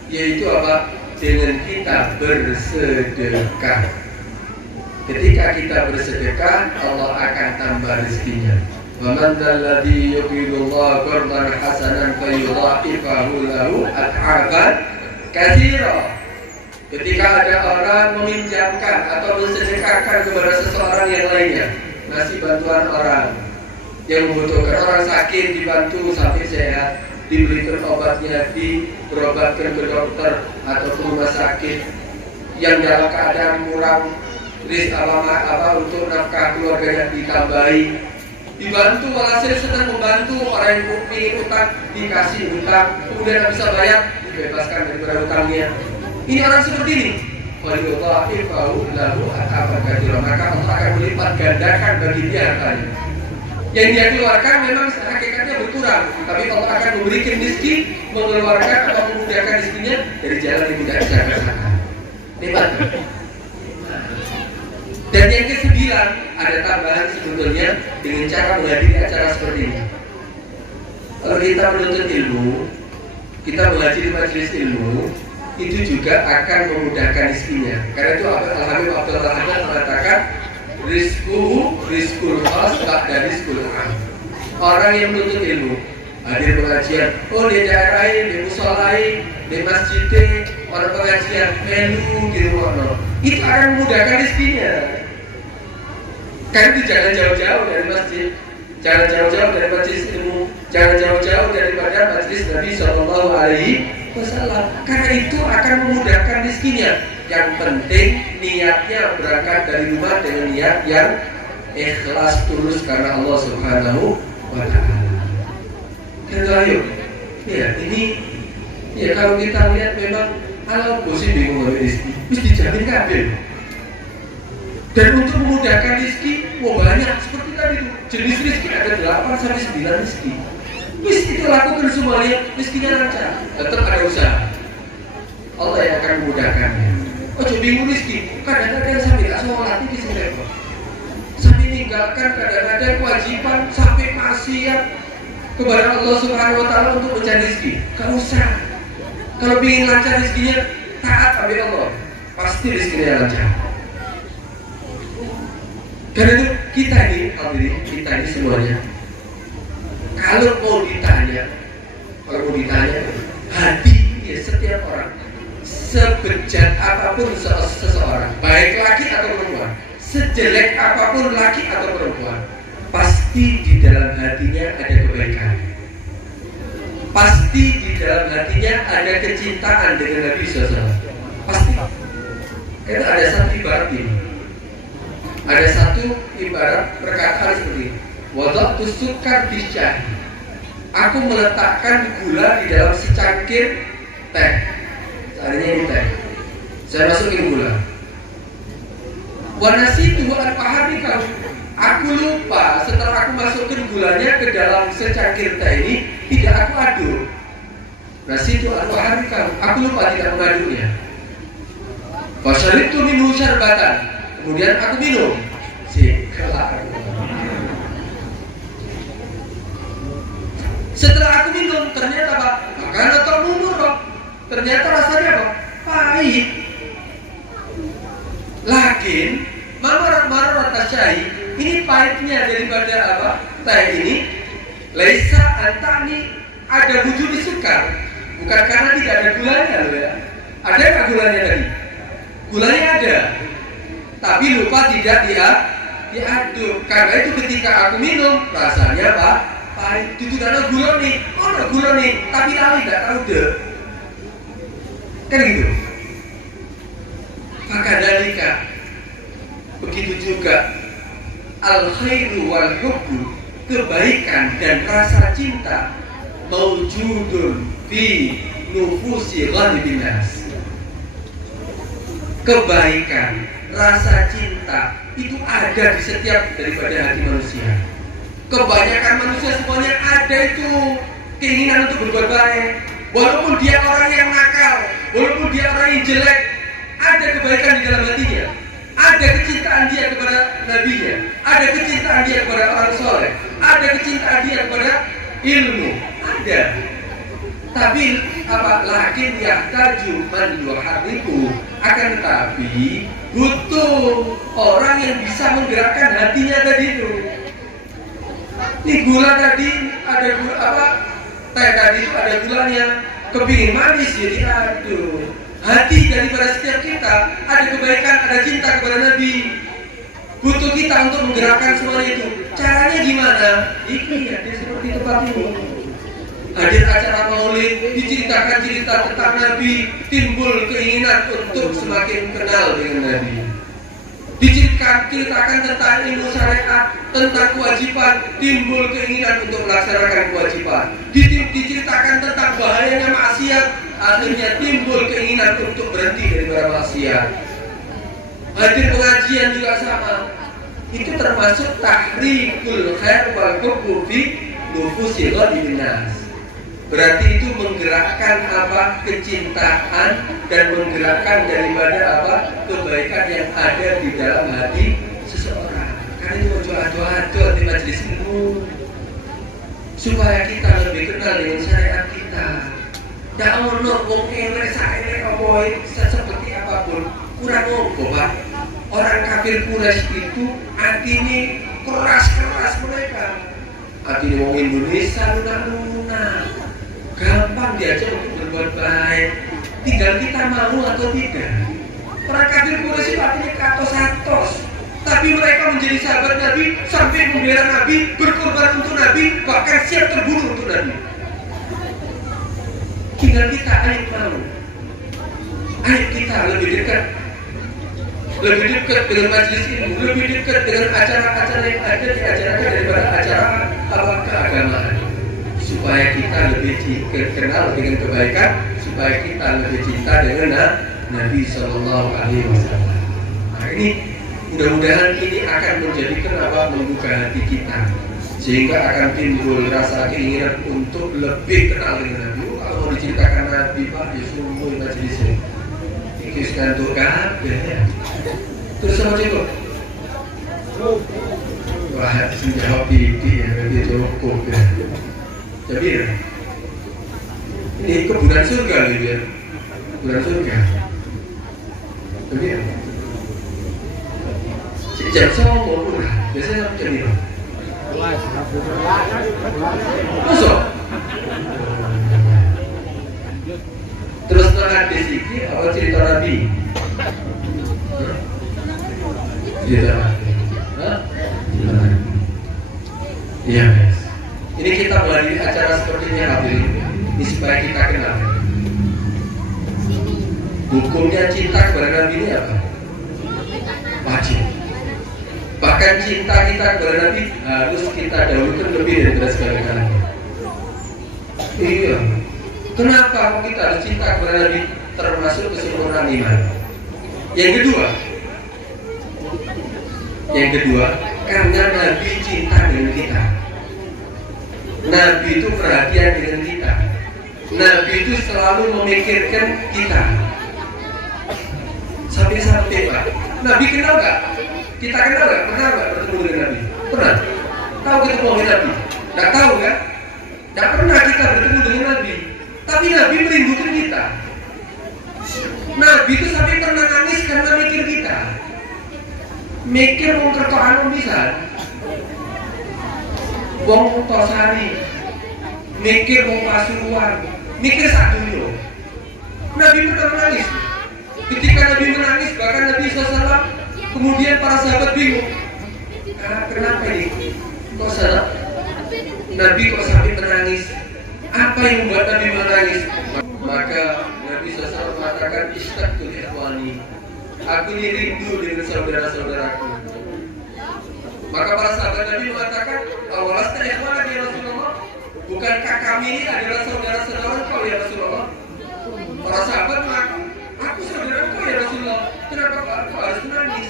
yaitu apa? Dengan kita bersedekah. Ketika kita bersedekah, Allah akan tambah rezekinya. Wa man dzalladzi yuqridullaha qardan hasanan fayudha'ifahu lahu ad'afan katsira. Ketika ada orang meminjamkan atau mensedekahkan kepada seseorang yang lainnya, ngasih bantuan orang yang membutuhkan, orang sakit dibantu sampai sehat, diberikan obatnya, berobatkan ke dokter atau ke rumah sakit, yang dalam keadaan kurang untuk nafkah keluarganya ditambahi, dibantu, walhasil sedang membantu orang yang ingin utang, dikasih utang, kemudian tidak bisa bayar, dibebaskan dari hutangnya. Ini orang seperti ini. Maka Allah akan melipat gandakan bagi dia hartanya. Yang dia keluarkan memang hakikatnya berkurang, tapi Allah akan memberikan rezeki, mengeluarkan atau memudahkan rezekinya dari jalan yang tidak bisa rasakan. Hebat. Dan yang ke-9 ada tambahan sebetulnya dengan cara menghadiri acara seperti ini. Kalau kita menuntut ilmu, kita menghadiri majelis ilmu, itu juga akan memudahkan rezekinya. Karena itu Al-Habib Abdul Rahman mengatakan rizqul khas ba'da rizqul 'am. Orang yang menuntut ilmu hadir pengajian, di daerah ini, di musola ini, di masjid ini, orang pengajian melu di rumah, itu akan memudahkan rezekinya. Karena itu jangan jauh-jauh dari masjid, jangan jauh-jauh dari majelis ilmu, jangan jauh-jauh daripada majelis Nabi Sallallahu Alaihi Wasallam. Karena itu akan memudahkan rezekinya. Yang penting niatnya berangkat dari rumah dengan niat yang ikhlas tulus karena Allah Subhanahu wa Ta'ala. Dan ayo, ya ini ya kalau kita lihat memang kalau bosi bingung oleh rezeki, mesti dijamin kabel. Dan untuk memudahkan rezeki, banyak seperti tadi itu jenis rezeki ada 8 sampai 9 rezeki. Mesti kita lakukan semuanya, rezekinya lancar. Tetap ada usaha. Allah yang akan memudahkannya. Ojo bingung rezeki, kadang-kadang sampai tak sholat ini sih sampai meninggalkan kadang-kadang kewajiban sampai maksiat kepada Allah Subhanahu wa Ta'ala untuk mencari rezeki. Gak usah. Kalau ingin lancar rezekinya, taat kepada Allah, pasti rezekinya lancar. Karena itu kita ini semuanya, kalau mau ditanya, hati ya setiap orang, sebejat apapun seseorang, baik laki atau perempuan, sejelek apapun laki atau perempuan, pasti di dalam hatinya ada kebaikan. Pasti di dalam hatinya ada kecintaan dengan Nabi SAW. Pasti. Karena ada satu ibarat ini. Ada satu ibarat perkataan seperti ini. Wada'tu sukar bisyah. Aku meletakkan gula di dalam secangkir teh. Seandainya ini teh. Saya masukin gula. Wanasitu al-fahari kalau aku lupa setelah aku masukin gulanya ke dalam secangkir teh ini, tidak aku aduk. Nasitu al-fahari kalau aku lupa tidak mengaduknya. Fasyaribtu minhu syarbatan. Kemudian aku minum. Kelar. Setelah aku minum, ternyata apa? Makan atau murah. Ternyata rasanya apa? Pahit. Lakin marah tasyai, ini pahitnya daripada apa? Teh ini laisa antani ada wujud sukar. Bukan karena tidak ada gulanya loh ya. Ada nggak gulanya tadi? Gulanya ada. Tapi lupa tidak diaduk. Karena itu ketika aku minum rasanya apa? Pahit. Itu karena gula nih. Gula nih. Tapi lali tidak tahu deh. Kan gitu. Maka dalika begitu juga al-khairu wal hubbu, kebaikan dan rasa cinta maujudun fi nufusi ghalibin nas. Kebaikan, rasa cinta itu ada di setiap daripada hati manusia. Kebanyakan manusia semuanya ada itu keinginan untuk berbuat baik. Walaupun dia orang yang nakal, walaupun dia orang yang jelek, ada kebaikan di dalam hatinya. Ada kecintaan dia kepada nabinya, ada kecintaan dia kepada orang soleh, ada kecintaan dia kepada ilmu, ada. Tapi apa? Lakin yahtaju man yuharriku, akan tetapi butuh orang yang bisa menggerakkan hatinya tadi itu. Ini gula tadi ada gula apa? Teh tadi itu ada gulanya, kepingin manis jadi aduh. Hati daripada setiap kita ada kebaikan, ada cinta kepada Nabi. Butuh kita untuk menggerakkan semuanya itu. Caranya gimana? Ini ada seperti tempat ini. Hadir acara maulid, diceritakan cerita tentang Nabi, timbul keinginan untuk semakin kenal dengan Nabi. Diceritakan tentang ilmu syariat, tentang kewajiban, timbul keinginan untuk melaksanakan kewajiban. Diceritakan tentang bahayanya maksiat, akhirnya timbul keinginan untuk berhenti dari maksiat. Hadir pengajian juga sama. Itu termasuk tahrikul khair wal hubbu fi nufusi ghalibin nas. Berarti itu menggerakkan apa? Kecintaan dan menggerakkan daripada apa? Kebaikan yang ada di dalam hati seseorang. Karena itu doa-doa di majelis ilmu supaya kita lebih kenal dengan syariat kita. Tidak ono wong elek saelek apa seperti apapun kurang ngopo, Pak. Orang kafir Quraisy itu hatinya keras mereka. Hati wong Indonesia lunak-lunak. Gampang diajak untuk berbuat baik. Tinggal kita mau atau tidak. Orang kafir Quraisy itu hatinya katos-atos. Tapi mereka menjadi sahabat Nabi sampai membela Nabi, berkorban untuk Nabi, bahkan siap terbunuh untuk Nabi. Tinggal kita Ayo kita lebih dekat dengan majelis ilmu, lebih dekat dengan acara-acara yang ada diajarkan daripada acara keagamaan, supaya kita lebih kenal dengan kebaikan, supaya kita lebih cinta dengan Nabi Sallallahu Alaihi Wasallam. Nah ini mudah-mudahan ini akan menjadi kenapa membuka hati kita, sehingga akan timbul rasa keinginan untuk lebih kenal dengan Nabi. Kalau mau diceritakan Nabi Pak, ya sungguh majelisnya ini sudah untuk ya. Terus sama cukup. Wah, menjawab di ya, dia cukup ya. Jadi ya, ini kebunan surga gitu ya, kebunan surga. Jadi ya, jam sombong udah, biasanya jam ini. Masuk. Terus hadis ini awal cerita Nabi. Cerita Nabi. Iya guys. Ini kita menghadiri acara seperti ini hadirin. Ini supaya kita kenal. Hukumnya cinta kepada Nabi ini apa? Wajib. Bahkan cinta kita kepada Nabi harus kita dahulukan lebih daripada segala-galanya. Iya. Kenapa kita harus cinta kepada Nabi? Termasuk kesempurnaan iman. Yang kedua, karena Nabi cinta dengan kita. Nabi itu perhatian dengan kita. Nabi itu selalu memikirkan kita. Sampai-sampai Pak, Nabi kenal nggak? Kita kenal nggak? Pernah nggak bertemu dengan Nabi? Pernah? Tahu kita mau dengan Nabi? Nggak tahu kan? Nggak pernah kita bertemu dengan Nabi. Tapi Nabi merindukan kita. Nabi itu sampai pernah nangis karena mikir kita. Mikir wong kertokan bisa. Wong Tosari. Mikir wong Pasuruan. Mikir sak dunia. Nabi pernah nangis. Ketika Nabi menangis, bahkan Nabi SAW, kemudian para sahabat bingung. Kenapa ini? Kok salah? Nabi kok sampai menangis? Apa yang membuat Nabi menangis? Maka Nabi SAW mengatakan ishtaqtu ikhwani. Aku ini rindu dengan saudara-saudaraku. Maka para sahabat Nabi mengatakan, awalasta ikhwani ya Rasulullah. Bukankah kami ini adalah saudara-saudara engkau ya Rasulullah? Para sahabat mengaku, aku saudara engkau ya Rasulullah. Kenapa kau harus menangis?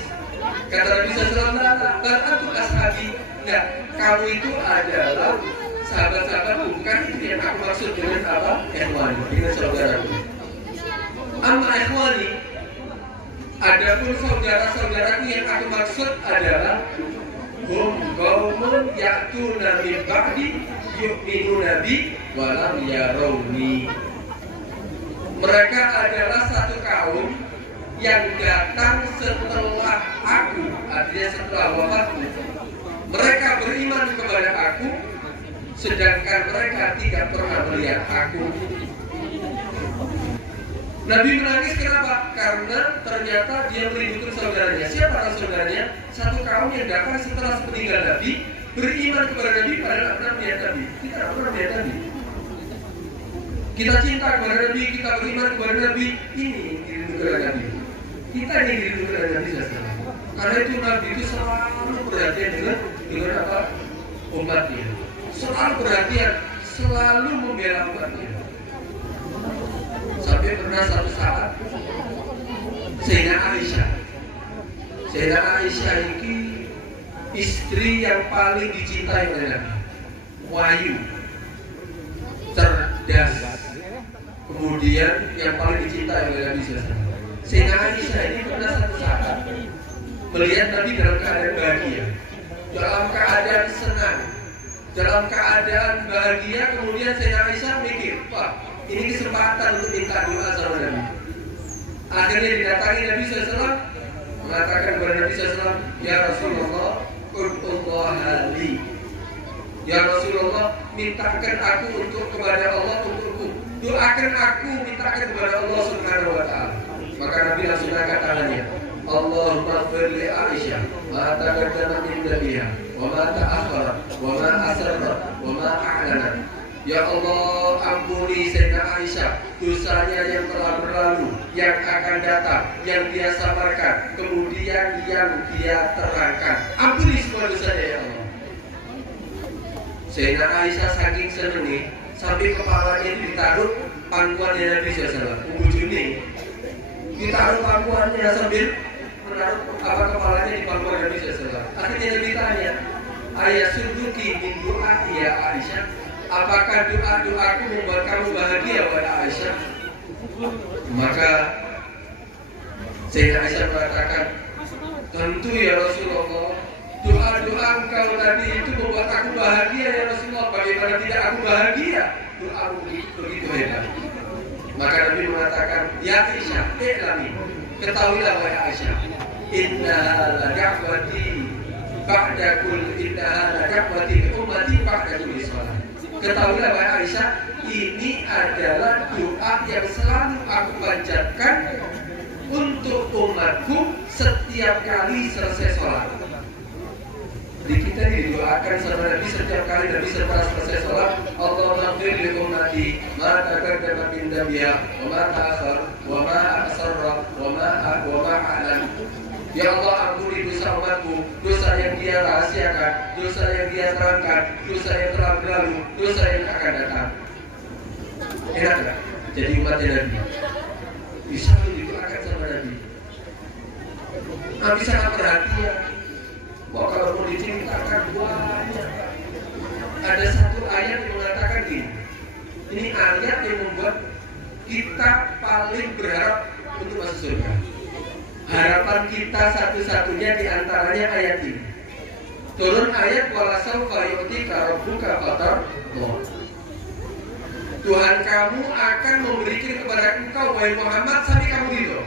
Kata Nabi SAW, dan aku ashabi. Enggak, kamu itu adalah sahabat-sahabatku, bukan itu yang aku maksud dengan apa? Ikhwani, dengan saudaraku. Amma ikhwani, adapun saudara-saudaraku yang aku maksud adalah hum qaumun ya'tuna min ba'di yu'minuna bi wa lam yarawni. Mereka adalah satu kaum yang datang setelah aku, artinya setelah wafatku. Mereka beriman kepada aku, sedangkan mereka tidak pernah melihat aku. Nabi menangis kenapa? Karena ternyata dia merindukan saudaranya. Siapa saudaranya? Satu kaum yang datang setelah sepeninggal Nabi, beriman kepada Nabi padahal tidak pernah melihat Nabi. Kita tidak pernah melihat Nabi. Kita cinta kepada Nabi, kita beriman kepada Nabi. Ini dirindukan Nabi. Kita ini dirindukan Nabi SAW. Karena itu Nabi itu selalu perhatian dengan apa? Umatnya. Selalu perhatian, selalu membela umatnya. Sampai pernah satu saat Sayyidah Aisyah ini istri yang paling dicintai oleh Nabi. Wahyu, cerdas, kemudian yang paling dicintai oleh Nabi SAW. Sayyidah Aisyah ini pernah satu saat melihat Nabi dalam keadaan bahagia, dalam keadaan senang, dalam keadaan bahagia. Kemudian Sayyidah Aisyah mikir, wah, ini kesempatan untuk minta doa sama Nabi. Akhirnya didatangi Nabi SAW, mengatakan kepada Nabi SAW, ya Rasulullah, ud'ullah li. Ya Rasulullah, mintakan aku untuk kepada Allah untukku. Doakan aku, mintakan kepada Allah Subhanahu wa ta'ala. Maka Nabi langsung angkat tangannya. Allahumma ighfir li Aisyah ma taqaddama min dhanbiha wa ma ta'akhkhara wa ma asarra wa ma a'lana. Ya Allah, ampuni Sayyidah Aisyah dosanya yang telah berlalu, yang akan datang, yang dia samarkan, kemudian yang dia terangkan. Ampuni semua dosanya ya Allah. Sayyidah Aisyah saking senengnya sampai kepalanya ditaruh pangkuannya Nabi SAW. Bujuni ditaruh pangkuannya sambil menaruh kepalanya di pangkuan Nabi SAW. Akhirnya Nabi tanya, ayah suduki min doa ya Aisyah, apakah doa-doaku membuat kamu bahagia pada Aisyah? Maka Sayyidah Aisyah mengatakan, tentu ya Rasulullah, doa-doa engkau tadi itu membuat aku bahagia ya Rasulullah. Bagaimana tidak aku bahagia? Doamu begitu hebat. Maka Nabi mengatakan, ya Aisyah, ketahuilah wahai Aisyah, innaha la da'wati ba'da kulli ummati ba'da kulli shalah. Ketahuilah wahai Aisyah, ini adalah doa yang selalu aku panjatkan untuk umatku setiap kali selesai sholat. Jadi kita didoakan sama Nabi setiap kali Nabi selesai sholat, Allahumma ighfir li ummati ma taqaddama min dhanbiha wa ma ta'akhkhar wa ma asarra wa ma a'lan. Ya Allah, ampuni dosa umatku, dosa yang dia rahasiakan, dosa yang dia terangkan, dosa yang telah berlalu, dosa yang akan datang. Enak gak? Jadi umatnya Nabi bisa didoakan sama Nabi. Nabi sangat perhatian. Wah, kalau mau diceritakan banyak. Ada satu ayat yang mengatakan gini. Ini ayat yang membuat kita paling berharap untuk masuk surga. Harapan kita satu-satunya diantaranya ayat ini. Turun ayat walasawfa yu'tika rabbuka fatardah. Tuhan kamu akan memberikan kepada engkau wahai Muhammad sampai kamu ridho.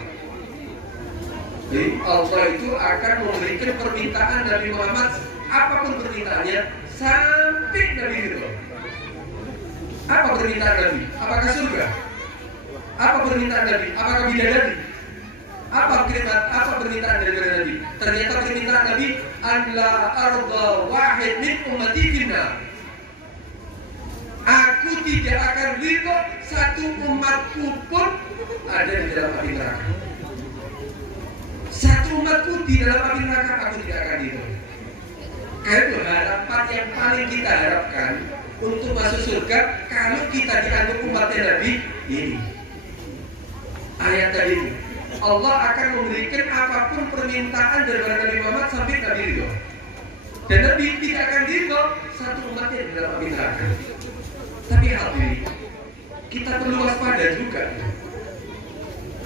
Jadi Allah itu akan memberikan permintaan Nabi Muhammad, apapun permintaannya, sampai Nabi ridho. Apa permintaan Nabi? Apakah surga? Apa permintaan Nabi? Apakah bidadari? Apa permintaan dari Nabi? Ternyata permintaan Nabi adalah arda wahid min ummati finnar. Aku tidak akan ridho satu umatku pun ada di dalam api neraka. Satu umatku di dalam api neraka aku tidak akan ridho. Karena harapan yang paling kita harapkan untuk masuk surga kalau kita dianggap umatnya Nabi ini. Ayat tadi ini. Allah akan memberikan apapun permintaan dari Nabi Muhammad sampai Nabi ridho. Dan Nabi tidak akan ridho satu umatnya di dalam api neraka. Tapi hadirin, kita perlu waspada juga.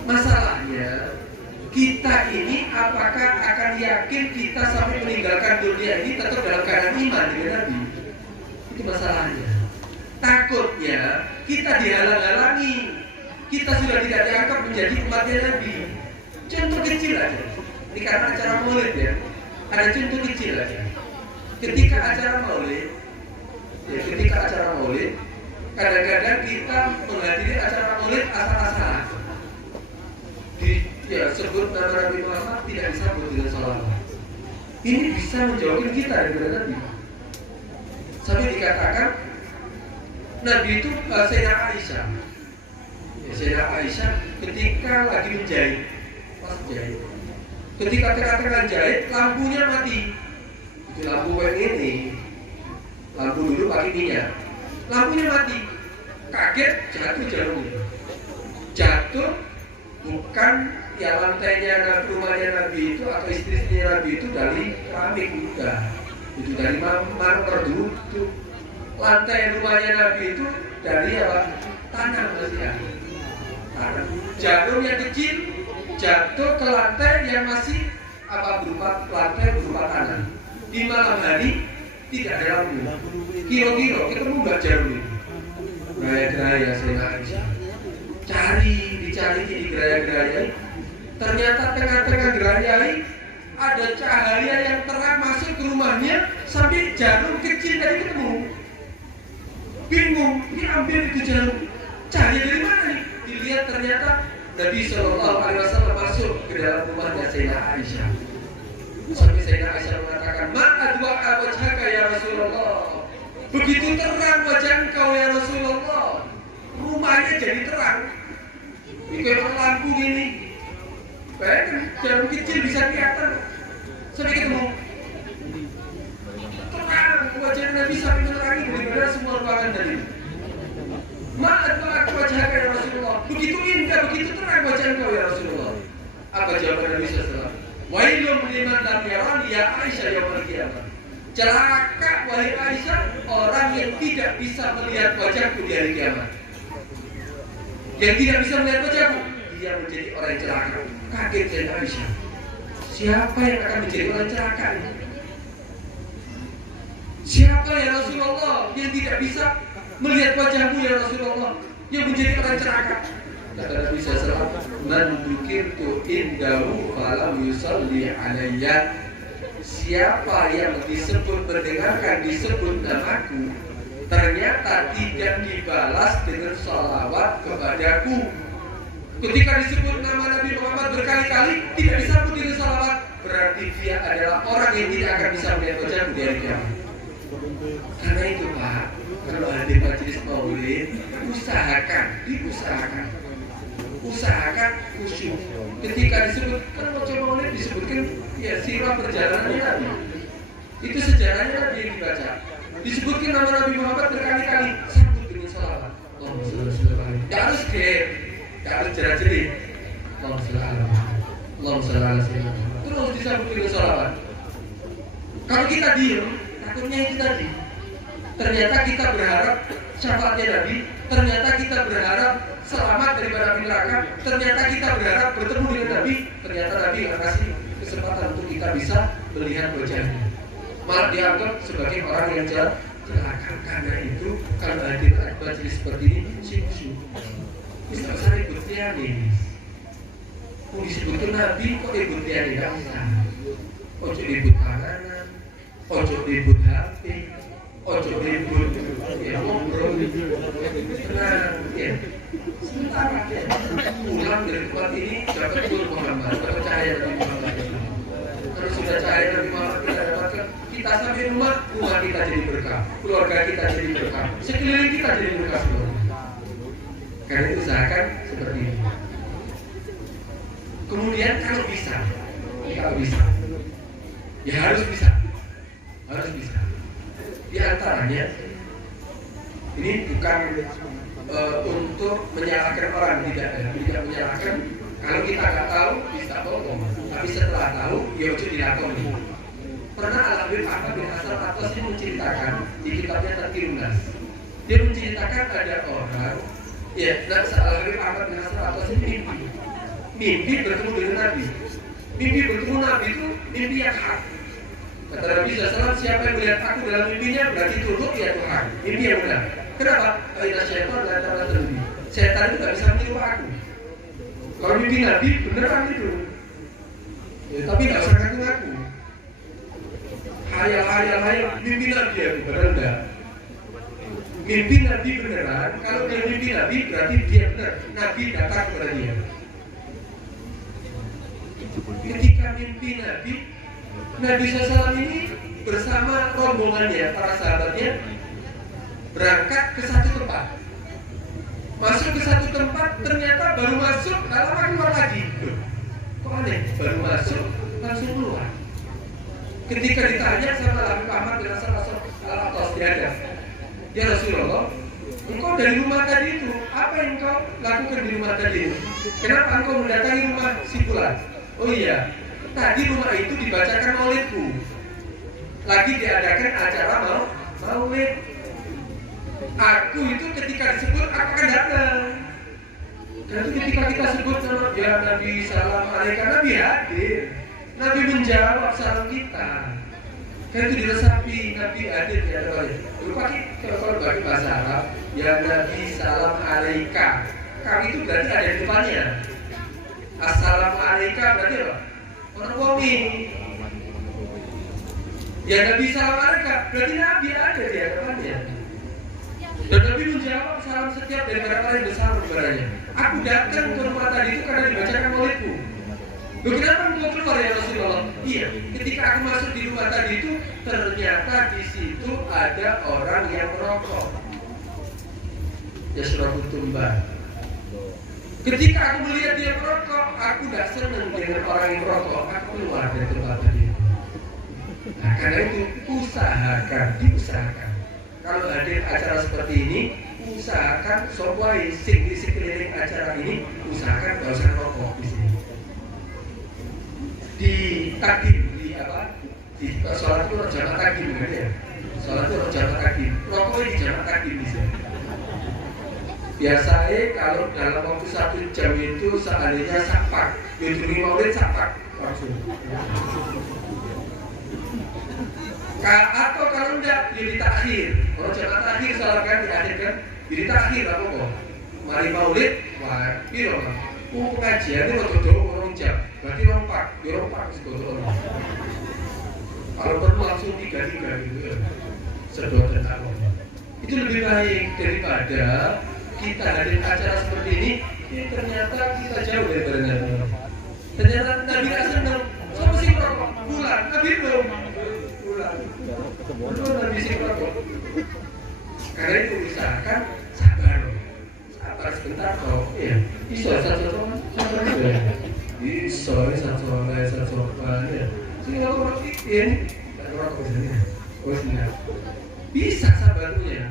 Masalahnya, kita ini apakah akan yakin kita sampai meninggalkan dunia ini tetap dalam keadaan iman dengan Nabi? Itu masalahnya. Takutnya kita dihalang-halangi. Kita sudah tidak dianggap menjadi umatnya Nabi. Contoh kecil aja. Ini karena acara maulid ya. Ada contoh kecil aja. Ketika acara maulid, kadang-kadang kita menghadiri acara maulid asal-asalan. Sebut nama Nabi Muhammad tidak disambut dengan salawat. Ini bisa menjauhkan kita dari Nabi. Sampai dikatakan Nabi itu Sayyidah Aisyah. Sayyidah Aisyah ketika lagi menjahit, pas jahit, ketika tengah-tengah jahit, lampunya mati. Itu lampu yang ini, lampu dulu pakai minyak, lampunya mati. Kaget, jatuh jarumnya. Jatuh bukan ya lantainya rumahnya Nabi itu atau istri-istrinya Nabi itu dari keramik, bukan. Itu dari marmer dulu. Itu lantai rumahnya Nabi itu dari apa? Tanah masih ada. Jarum yang kecil jatuh ke lantai yang masih berupa lantai berupa tanah. Di malam hari tidak ada lampu. Kilo-kilo ketemu nggak jarum itu? Geraya-geraya Sayyidah Aisyah. Dicari di geraya-geraya. Ternyata tengah-tengah geraya ada cahaya yang terang masuk ke rumahnya sampai jarum kecil tadi ketemu. Bingung, diambil itu jarum. Cahaya dari mana nih? Dilihat ternyata Nabi Shallallahu Alaihi Wasallam masuk ke dalam rumahnya Sayyidah Aisyah. Sampai Sayyidah Aisyah mengatakan, "Ma adwa wajhaka ya Rasulullah." Begitu terang wajah engkau ya Rasulullah, rumahnya jadi terang. Itu lampu gini, bayangkan jarum kecil bisa kelihatan. Sampai ketemu terang wajah Nabi sampai menerangi daripada semua ruangan tadi. Maaf wajah ya Rasulullah. Begitu indah, begitu terang wajah engkau ya Rasulullah. Apa jawaban Nabi SAW? Wailun liman lam yarani ya Aisyah yaumil qiyamah. Celaka wahai Aisyah, orang yang tidak bisa melihat wajahku di hari kiamat. Yang tidak bisa melihat wajahku, dia menjadi orang yang celaka. Kaget saya Aisyah. Siapa yang akan menjadi orang celaka? Siapa ya Rasulullah yang tidak bisa melihat wajahmu ya Rasulullah, yang menjadi orang celaka? Kata Nabi SAW, man dzukirtu indahu falam yusalli alayya. Siapa yang disebut mendengarkan disebut namaku, ternyata tidak dibalas dengan sholawat kepadaku. Ketika disebut nama Nabi Muhammad berkali-kali tidak disambut dengan sholawat, berarti dia adalah orang yang tidak akan bisa melihat wajahku di hari kiamat. Karena itu Pak, kalau hadir majelis maulid, usahakan khusyuk. Ketika disebut, kan majelis maulid disebutkan ya sirah perjalanannya Nabi. Itu sejarahnya Nabi yang dibaca. Disebutkan nama Nabi Muhammad berkali-kali, sambut dengan sholawat. Tidak harus tidak harus jerat-jerit. Terus disambut dengan sholawat. Kalau kita diam, takutnya itu tadi. Ternyata kita berharap syafaatnya Nabi, ternyata kita berharap selamat daripada api neraka, ternyata kita berharap bertemu dengan Nabi, ternyata Nabi akan kasih kesempatan untuk kita bisa melihat wajahnya. Malah dianggap sebagai orang yang celaka. Karena itu kalau hadir majelis seperti ini, syukur. Bisa usah ribut tiani. Mau disebutkan Nabi kok ribut tiani tidak usah. Ojo ribut panganan, ojo ribut HP, ojo ribut ya ngobrol, tenang ya. Sementara ya, pulang dari tempat ini dapat Nur Muhammad, dapat cahaya dari Muhammad. Kalau sudah cahaya dari Muhammad kita dapatkan, kita sampai rumah kita jadi berkah, keluarga kita jadi berkah, sekeliling kita jadi berkah semua. Karena itu usahakan seperti ini. Kemudian kalau bisa, ya harus bisa. Di antaranya, ini bukan untuk menyalahkan orang, tidak menyalahkan. Kalau kita nggak tahu, bisa bohong. Tapi setelah tahu, ya harus dilakoni. Pernah Al-Habib Ahmad bin Hasan Atas ini menceritakan di kitabnya Tadkirun-Nas. Dia menceritakan ada orang, ya, Al-Habib Ahmad bin Hasan Atas ini mimpi bertemu dengan Nabi. Mimpi bertemu Nabi itu mimpi yang hak. Kata Nabi SAW, siapa yang melihat aku dalam mimpinya berarti itu ya Tuhan, mimpi yang benar. Kenapa? Karena syaitan datang terlebih. Syaitan itu tidak bisa meniru aku. Kalau mimpi Nabi beneran itu, ya, tapi tidak usah ngaku-ngaku. Hayal, mimpi Nabi aku benar enggak? Mimpi Nabi beneran. Kalau dia mimpi Nabi berarti dia benar. Nabi datang kepada dia. Ketika mimpi Nabi SAW ini bersama rombongannya, para sahabatnya berangkat ke satu tempat. Masuk ke satu tempat, ternyata baru masuk, lama keluar lagi. Kok aneh? Baru masuk, langsung keluar. Ketika ditanya sama Habib Ahmad bin Hasan Al-Atas dihadap, ya Rasulullah, engkau dari rumah tadi itu, apa yang engkau lakukan di rumah tadi itu? Kenapa engkau mendatangi rumah si fulan? Oh iya, tadi rumah itu dibacakan maulidku. Lagi diadakan acara maulid. Aku itu ketika disebut aku akan datang. Dan ketika kita sebut nama ya Nabi salam alaikum, Nabi hadir. Nabi menjawab salam kita. Kan itu diresapi Nabi hadir di hadapan. Lupa kalau bagi bahasa Arab, ya Nabi salam alaikum. Kami itu berarti ada di depannya. Assalamualaikum berarti apa? Orang wami. Ya Nabi salam alaikum berarti Nabi ada di hadapannya. Dan Nabi menjawab salam setiap dari orang yang besar kepadanya. Aku datang ke rumah tadi itu karena dibacakan maulidku. Loh, kenapa mau keluar ya Rasulullah? Iya, ketika aku masuk di rumah tadi itu ternyata di situ ada orang yang merokok. Ya sudah tumba. Ketika aku melihat dia merokok, aku tidak senang dengan orang yang merokok. Aku keluar dari tempat tadi. Nah, karena itu diusahakan. Kalau hadir acara seperti ini, usahakan sopai di sekeliling acara ini, usahakan gak usah rokok di sini. Di takdim, di sholat itu jamak takdim kan ya? Sholat itu jamak takdim. Rokoknya di jamak takdim di sini. Biasanya kalau dalam waktu 1 jam itu seandainya sapak, itu 5 menit sapak langsung. Atau kalau enggak, jadi takhir. Kalau jamak takhir salah kan diakhirkan, jadi takhir apa kok? Mari maulid, wah, piro kan? Pengajian ini waktu doang orang jam, berarti rompak sebetulnya. Kalau perlu langsung 3 gitu ya, sedot dan itu lebih baik daripada kita hadir acara seperti ini. Ternyata kita jauh daripada Nabi. Ternyata Nabi tidak senang. Siapa sih rokok? Bulan, Nabi belum. Belum Nabi sih rokok. Karena itu usahakan sabar sebentar kok. Iya, iso satu sabar ya. Iso ya. Sini rokok ini, rokok sini. Bisa sabarnya.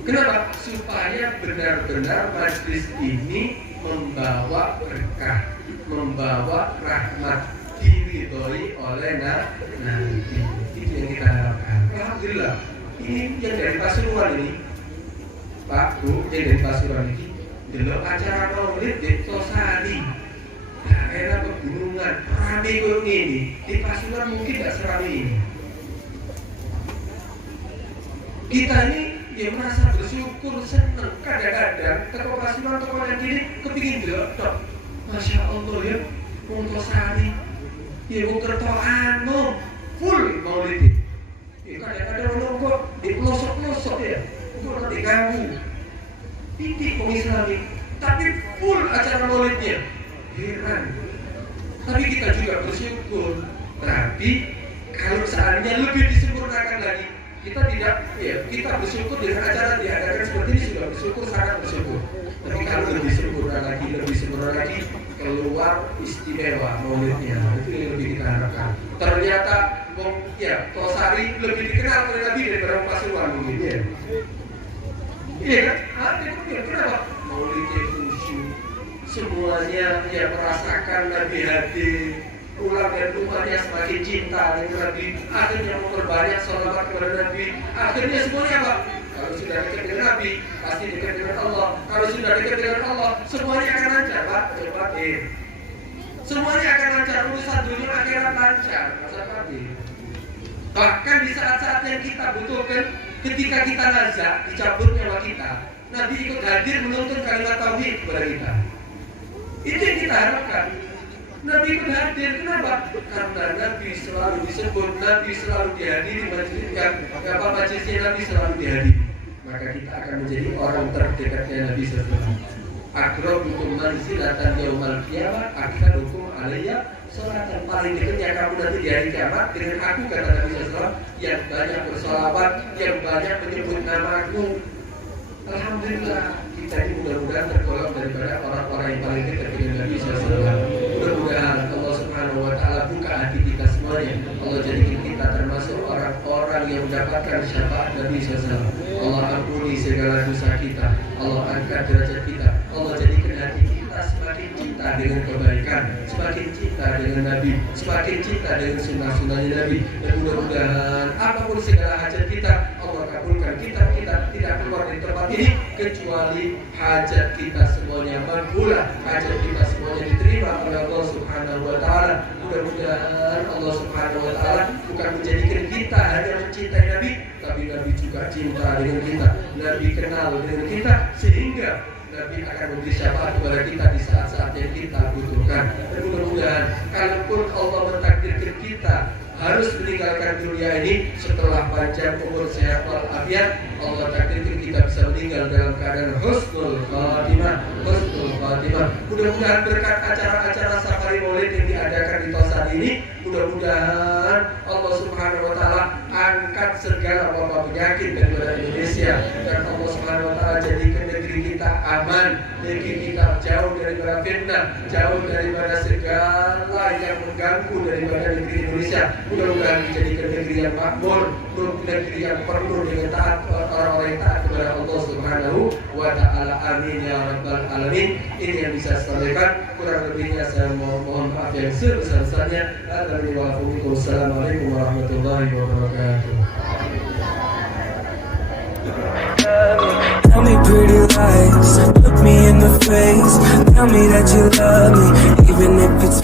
Kenapa? Supaya benar-benar majlis ini membawa berkah, membawa rahmat, diridhoi oleh Nabi. Itu yang kita harapkan. Alhamdulillah. Ini yang dari Pasuruan ini, Pak, Bu, yang dari Pasuruan ini, delok acara maulid di Tosari, daerah pegunungan, ramai kayak ini. Di Pasuruan mungkin tidak seramai ini. Kita ini dia merasa bersyukur, senang. Kadang-kadang teko Pasuruan, teko yang gini kepingin delok. Masya Allah ya, Tosari, ya Kertoano, full maulid. Kadang-kadang orang kok di pelosok-pelosok ya, kok diganggu. Titik pengislami, tapi full acara maulidnya. Heran. Tapi kita juga bersyukur. Tapi kalau seandainya lebih disempurnakan lagi, kita tidak, ya kita bersyukur dengan acara diadakan seperti ini sudah bersyukur, sangat bersyukur. Tapi kalau lebih sempurna lagi, keluar istimewa maulidnya, itu yang lebih kita harapkan. Ternyata ya, Tosari lebih dikenal oleh Nabi daripada Pasuruan mungkin ya. Iya kan? Kenapa? Maulidnya khusyuk, semuanya yang merasakan Nabi hadir, pulang dan rumahnya semakin cinta dengan Nabi, akhirnya memperbanyak sholawat kepada Nabi. Akhirnya semuanya apa? Kalau sudah dekat dengan Nabi, pasti dekat dengan Allah. Kalau sudah dekat dengan Allah, semuanya akan lancar, Pak. Cepat semuanya akan lancar, urusan dunia akhirat lancar. Masa tadi. Bahkan di saat-saat yang kita butuhkan, ketika kita nazar, dicabut nyawa kita, Nabi ikut hadir menuntun kalimat tauhid kepada kita. Itu yang kita harapkan. Nabi ikut hadir, kenapa? Karena Nabi selalu disebut, Nabi selalu dihadiri majlisnya Nabi selalu dihadiri. Maka kita akan menjadi orang terdekatnya Nabi SAW. Akrabukum manzilatan yaumal qiyamah aktsarukum alayya sholatan. Paling dekatnya kamu nanti di hari kiamat dengan aku, kata Nabi SAW, yang banyak bersolawat, yang banyak menyebut namaku. Alhamdulillah, kita ini mudah-mudahan tergolong daripada orang-orang yang paling dekat dengan Nabi SAW. Mudah-mudahan Allah Subhanahu wa Ta'ala buka hati kita semuanya. Allah jadikan kita termasuk orang-orang yang mendapatkan syafaat Nabi SAW. Allah ampuni segala dosa kita, Allah angkat derajat kita, Allah jadikan hati kita semakin cinta dengan kebaikan, semakin cinta dengan Nabi, semakin cinta dengan sunnah-sunnahnya Nabi. Dan mudah-mudahan apapun segala hajat kita, Allah kabulkan. Kita tidak keluar dari tempat ini kecuali hajat kita semuanya makbulah, hajat kita semuanya diterima oleh Allah Subhanahu wa Ta'ala. Mudah-mudahan Allah Subhanahu wa Ta'ala bukan menjadikan kita hanya mencintai Nabi, tapi Nabi juga cinta dengan kita, Nabi kenal dengan kita, sehingga Nabi akan memberi syafaat kepada kita di saat-saat yang kita butuhkan. Dan mudah-mudahan kalaupun Allah mentakdirkan kita harus meninggalkan dunia ini setelah panjang umur, sehat walafiat, Allah takdirkan kita bisa meninggal dalam keadaan husnul khatimah, husnul khatimah. khatimah. Mudah-mudahan berkat acara-acara safari maulid yang diadakan di Tosar ini, mudah-mudahan Allah Subhanahu wa taala angkat segala wabah penyakit daripada Indonesia, dan Allah Subhanahu wa taala jadikan negeri kita aman, negeri kita jauh daripada fitnah, jauh daripada segala yang mengganggu daripada negeri Indonesia. Mudah-mudahan dijadikan negeri yang makmur, negeri yang penuh dengan taat orang-orang yang taat kepada Allah Subhanahu wa taala. Amin ya rabbal alamin. Ini yang bisa saya sampaikan, kurang lebihnya saya mohon maaf yang sebesar-besarnya. Assalamualaikum warahmatullahi wabarakatuh. Tell me pretty lies, look me in the face, tell me that you love me, even if it's